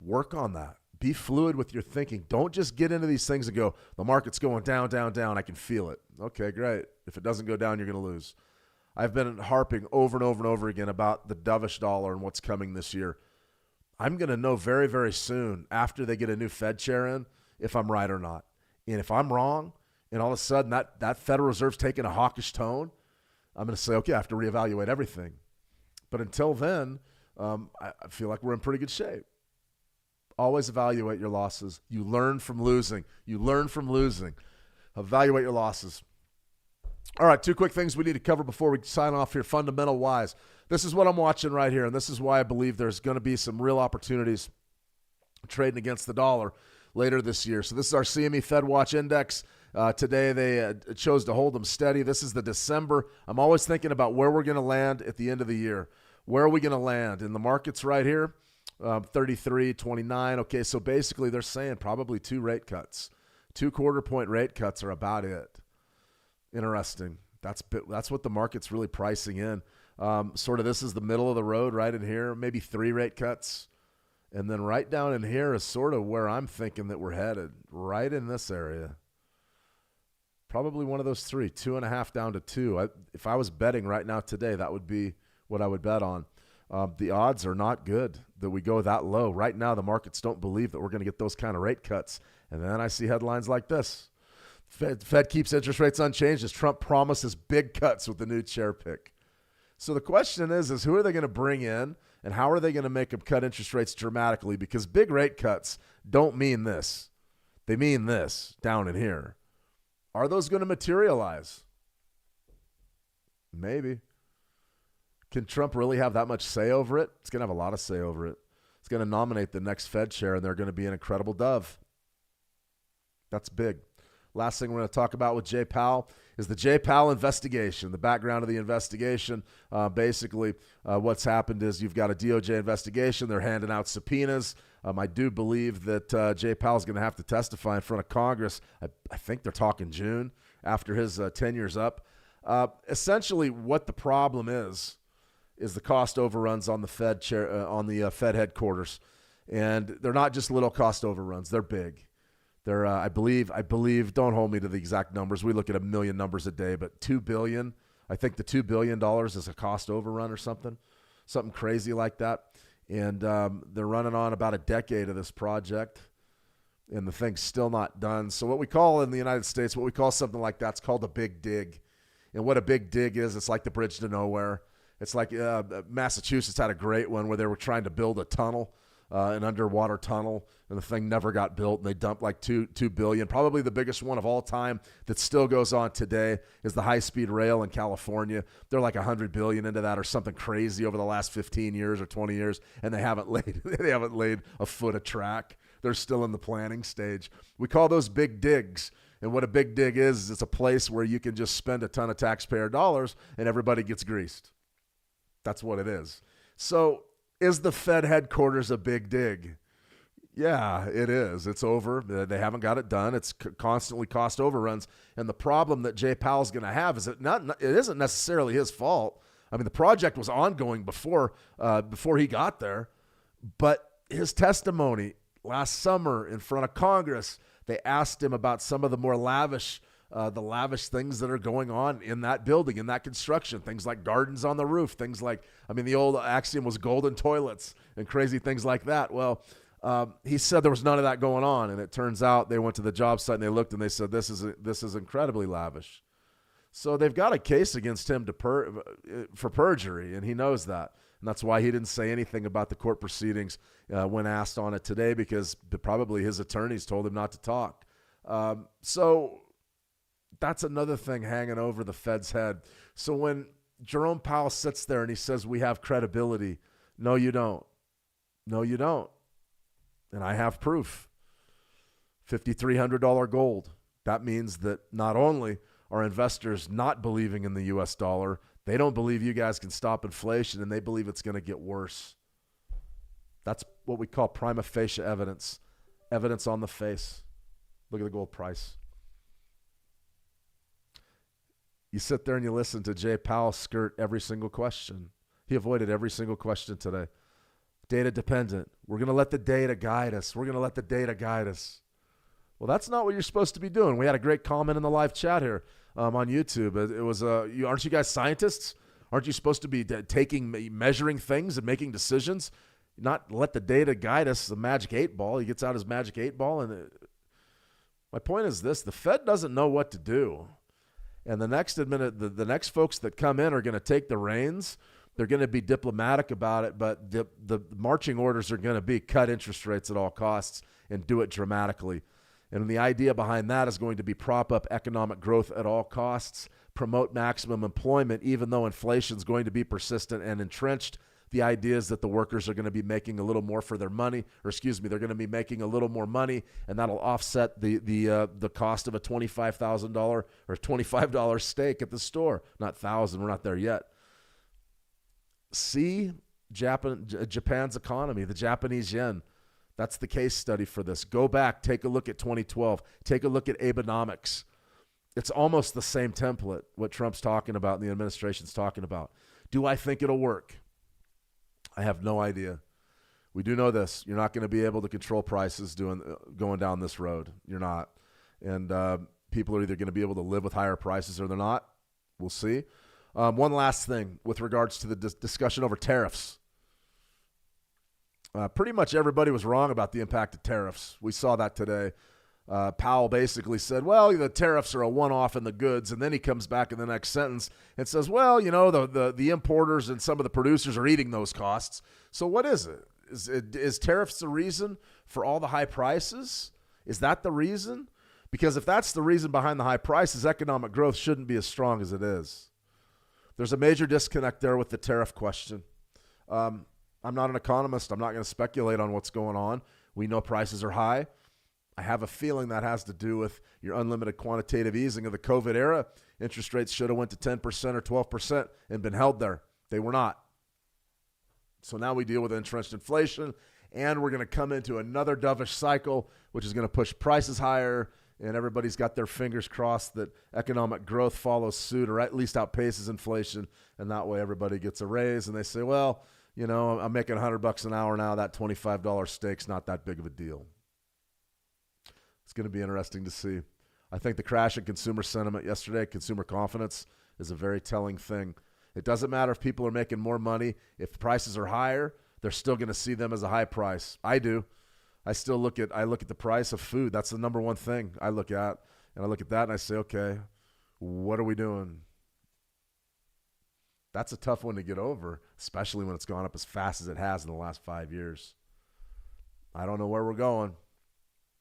Work on that. Be fluid with your thinking. Don't just get into these things and go, the market's going down, down, down. I can feel it. Okay, great. If it doesn't go down, you're going to lose. I've been harping over and over and over again about the dovish dollar and what's coming this year. I'm going to know very, very soon after they get a new Fed chair in if I'm right or not. And if I'm wrong and all of a sudden that Federal Reserve's taking a hawkish tone, I'm going to say, okay, I have to reevaluate everything. But until then, I feel like we're in pretty good shape. Always evaluate your losses. You learn from losing. Evaluate your losses. All right, 2 quick things we need to cover before we sign off here, fundamental wise. This is what I'm watching right here, and this is why I believe there's going to be some real opportunities trading against the dollar later this year. So this is our CME Fed Watch Index. Today they chose to hold them steady. This is the December. I'm always thinking about where we're going to land at the end of the year. Where are we going to land? And the market's right here, 33.29. Okay, so basically they're saying probably 2 rate cuts. 2 quarter-point rate cuts are about it. Interesting. That's what the market's really pricing in. Sort of this is the middle of the road right in here, maybe 3 rate cuts. And then right down in here is sort of where I'm thinking that we're headed, right in this area. Probably one of those 3, 2.5 down to 2. If I was betting right now today, that would be what I would bet on. The odds are not good that we go that low. Right now, the markets don't believe that we're going to get those kind of rate cuts. And then I see headlines like this. Fed keeps interest rates unchanged as Trump promises big cuts with the new chair pick. So the question is who are they going to bring in and how are they going to make them cut interest rates dramatically? Because big rate cuts don't mean this. They mean this down in here. Are those going to materialize? Maybe. Can Trump really have that much say over it? It's going to have a lot of say over it. It's going to nominate the next Fed chair, and they're going to be an incredible dove. That's big. Last thing we're going to talk about with Jay Powell is the Jay Powell investigation. The background of the investigation, basically what's happened is you've got a DOJ investigation. They're handing out subpoenas. I do believe that Jay Powell's going to have to testify in front of Congress. I think they're talking June after his tenure's up. Essentially, what the problem is the cost overruns on the Fed chair, on the Fed headquarters, and they're not just little cost overruns; they're big. They're, I believe. Don't hold me to the exact numbers. We look at a million numbers a day, but $2 billion. I think the $2 billion is a cost overrun or something crazy like that. And they're running on about a decade of this project, and the thing's still not done. So what we call in the United States, what we call something like that's called a big dig. And what a big dig is, it's like the bridge to nowhere. It's like Massachusetts had a great one where they were trying to build a tunnel, an underwater tunnel, and the thing never got built, and they dumped like $2 billion. Probably the biggest one of all time that still goes on today is the high-speed rail in California. They're like $100 billion into that or something crazy over the last 15 years or 20 years, and they haven't laid a foot of track. They're still in the planning stage. We call those big digs. And what a big dig is it's a place where you can just spend a ton of taxpayer dollars and everybody gets greased. That's what it is. So is the Fed headquarters a big dig? Yeah, it is. It's over. They haven't got it done. It's constantly cost overruns. And the problem that Jay Powell's going to have is it isn't necessarily his fault. I mean, the project was ongoing before he got there. But his testimony last summer in front of Congress, they asked him about some of the more lavish things that are going on in that building, in that construction, things like gardens on the roof, things like, the old axiom was golden toilets and crazy things like that. Well, he said there was none of that going on, and it turns out they went to the job site and they looked and they said this is incredibly lavish. So they've got a case against him for perjury, and he knows that. And that's why he didn't say anything about the court proceedings when asked on it today, because probably his attorneys told him not to talk. So that's another thing hanging over the Fed's head. So when Jerome Powell sits there and he says, we have credibility, no, you don't. No, you don't. And I have proof. $5,300 gold. That means that not only are investors not believing in the U.S. dollar, they don't believe you guys can stop inflation, and they believe it's going to get worse. That's what we call prima facie evidence. Evidence on the face. Look at the gold price. You sit there and you listen to Jay Powell skirt every single question. He avoided every single question today. Data dependent. We're going to let the data guide us. We're going to let the data guide us. Well, that's not what you're supposed to be doing. We had a great comment in the live chat here on YouTube. It was, aren't you guys scientists? Aren't you supposed to be measuring things and making decisions? Not let the data guide us, the magic 8 ball. He gets out his magic 8 ball. And my point is this. The Fed doesn't know what to do. And the next folks that come in are going to take the reins. They're going to be diplomatic about it, but the marching orders are going to be cut interest rates at all costs and do it dramatically. And the idea behind that is going to be prop up economic growth at all costs, promote maximum employment, even though inflation is going to be persistent and entrenched. The idea is that the workers are going to be making a little more for their money, they're going to be making a little more money, and that'll offset the cost of a $25,000 or $25 steak at the store. Not $1,000, we're not there yet. See Japan's economy, the Japanese yen. That's the case study for this. Go back, take a look at 2012. Take a look at Abenomics. It's almost the same template, what Trump's talking about and the administration's talking about. Do I think it'll work? I have no idea. We do know this. You're not going to be able to control prices going down this road. You're not. And people are either going to be able to live with higher prices or they're not. We'll see. One last thing with regards to the discussion over tariffs. Pretty much everybody was wrong about the impact of tariffs. We saw that today. Powell basically said, well, the tariffs are a one-off in the goods, and then he comes back in the next sentence and says, well, the importers and some of the producers are eating those costs. So what is it? Is tariffs the reason for all the high prices? Is that the reason? Because if that's the reason behind the high prices, economic growth shouldn't be as strong as it is. There's a major disconnect there with the tariff question. I'm not an economist. I'm not going to speculate on what's going on. We know prices are high. I have a feeling that has to do with your unlimited quantitative easing of the COVID era. Interest rates should have went to 10% or 12% and been held there. They were not. So now we deal with entrenched inflation, and we're going to come into another dovish cycle, which is going to push prices higher, and everybody's got their fingers crossed that economic growth follows suit or at least outpaces inflation, and that way everybody gets a raise, and they say, well, you know, I'm making $100 an hour now. That $25 steak's not that big of a deal. It's going to be interesting to see. I think the crash in consumer sentiment yesterday, consumer confidence, is a very telling thing. It doesn't matter if people are making more money. If prices are higher, they're still going to see them as a high price. I do. I look at the price of food. That's the number one thing I look at. And I look at that and I say, okay, what are we doing? That's a tough one to get over, especially when it's gone up as fast as it has in the last 5 years. I don't know where we're going.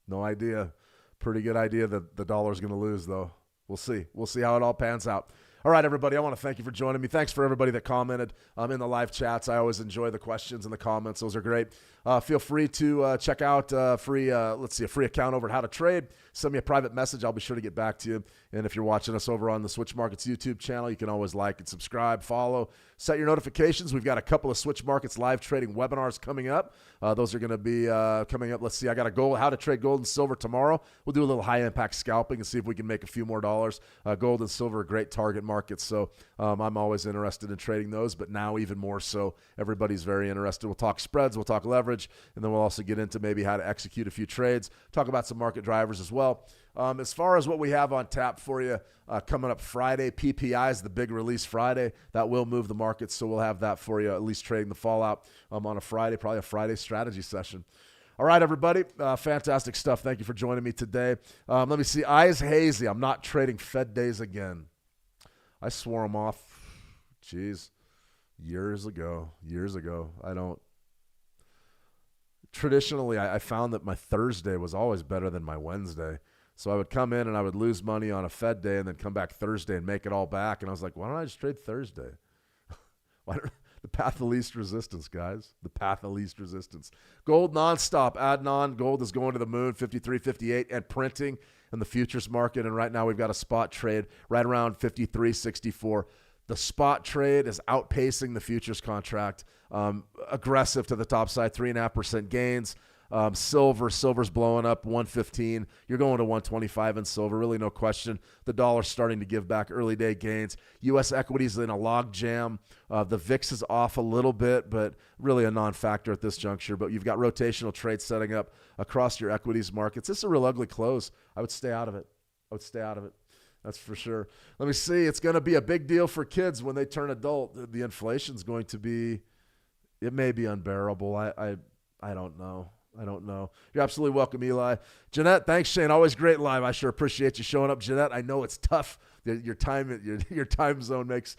No idea. Pretty good idea that the dollar's going to lose, though. We'll see. We'll see how it all pans out. All right, everybody, I want to thank you for joining me. Thanks for everybody that commented in the live chats. I always enjoy the questions and the comments. Those are great. Feel free to check out a free account over at How to Trade. Send me a private message. I'll be sure to get back to you. And if you're watching us over on the Switch Markets YouTube channel, you can always like and subscribe, follow, set your notifications. We've got a couple of Switch Markets live trading webinars coming up. Those are going to be coming up. Let's see. I got How to Trade Gold and Silver tomorrow. We'll do a little high-impact scalping and see if we can make a few more dollars. Gold and silver are great target markets, so I'm always interested in trading those, but now even more so. Everybody's very interested. We'll talk spreads. We'll talk leverage, and then we'll also get into maybe how to execute a few trades, talk about some market drivers as well. As far as what we have on tap for you coming up Friday, PPI is the big release Friday. That will move the market, so we'll have that for you, at least trading the fallout on a Friday, probably a Friday strategy session. All right, everybody, fantastic stuff. Thank you for joining me today. Let me see. Eyes hazy. I'm not trading Fed days again. I swore them off, years ago. I don't. Traditionally, I found that my Thursday was always better than my Wednesday. So I would come in and I would lose money on a Fed day and then come back Thursday and make it all back. And I was like, why don't I just trade Thursday? The path of least resistance, guys. The path of least resistance. Gold nonstop. Adnan, gold is going to the moon, 53.58, and printing in the futures market. And right now we've got a spot trade right around 53.64. The spot trade is outpacing the futures contract. Aggressive to the top side, 3.5% gains. Silver's blowing up 115. You're going to 125 in silver. Really no question. The dollar's starting to give back early day gains. U.S. equities in a log jam. The VIX is off a little bit, but really a non-factor at this juncture. But you've got rotational trades setting up across your equities markets. It's a real ugly close. I would stay out of it. That's for sure. Let me see. It's going to be a big deal for kids when they turn adult. The inflation's going to be, it may be unbearable. I don't know. You're absolutely welcome, Eli. Jeanette, thanks, Shane. Always great live. I sure appreciate you showing up, Jeanette. I know it's tough. Your time zone makes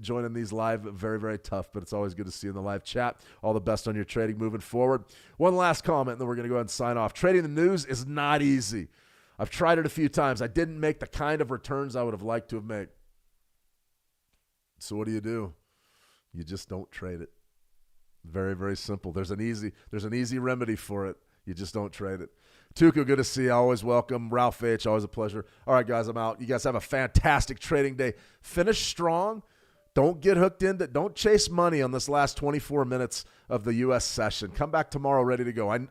joining these live very, very tough, but it's always good to see you in the live chat. All the best on your trading moving forward. One last comment, and then we're going to go ahead and sign off. Trading the news is not easy. I've tried it a few times. I didn't make the kind of returns I would have liked to have made. So what do? You just don't trade it. Very, very simple. There's an easy remedy for it. You just don't trade it. Tuku, good to see you. Always welcome. Ralph H., always a pleasure. All right, guys, I'm out. You guys have a fantastic trading day. Finish strong. Don't get hooked into, don't chase money on this last 24 minutes of the U.S. session. Come back tomorrow ready to go. I'm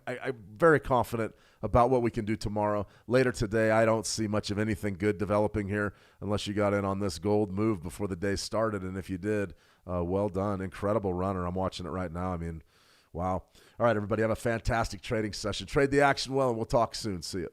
very confident about what we can do tomorrow. Later today, I don't see much of anything good developing here unless you got in on this gold move before the day started. And if you did, well done. Incredible runner. I'm watching it right now. I mean, wow. All right, everybody, have a fantastic trading session. Trade the action well, and we'll talk soon. See you.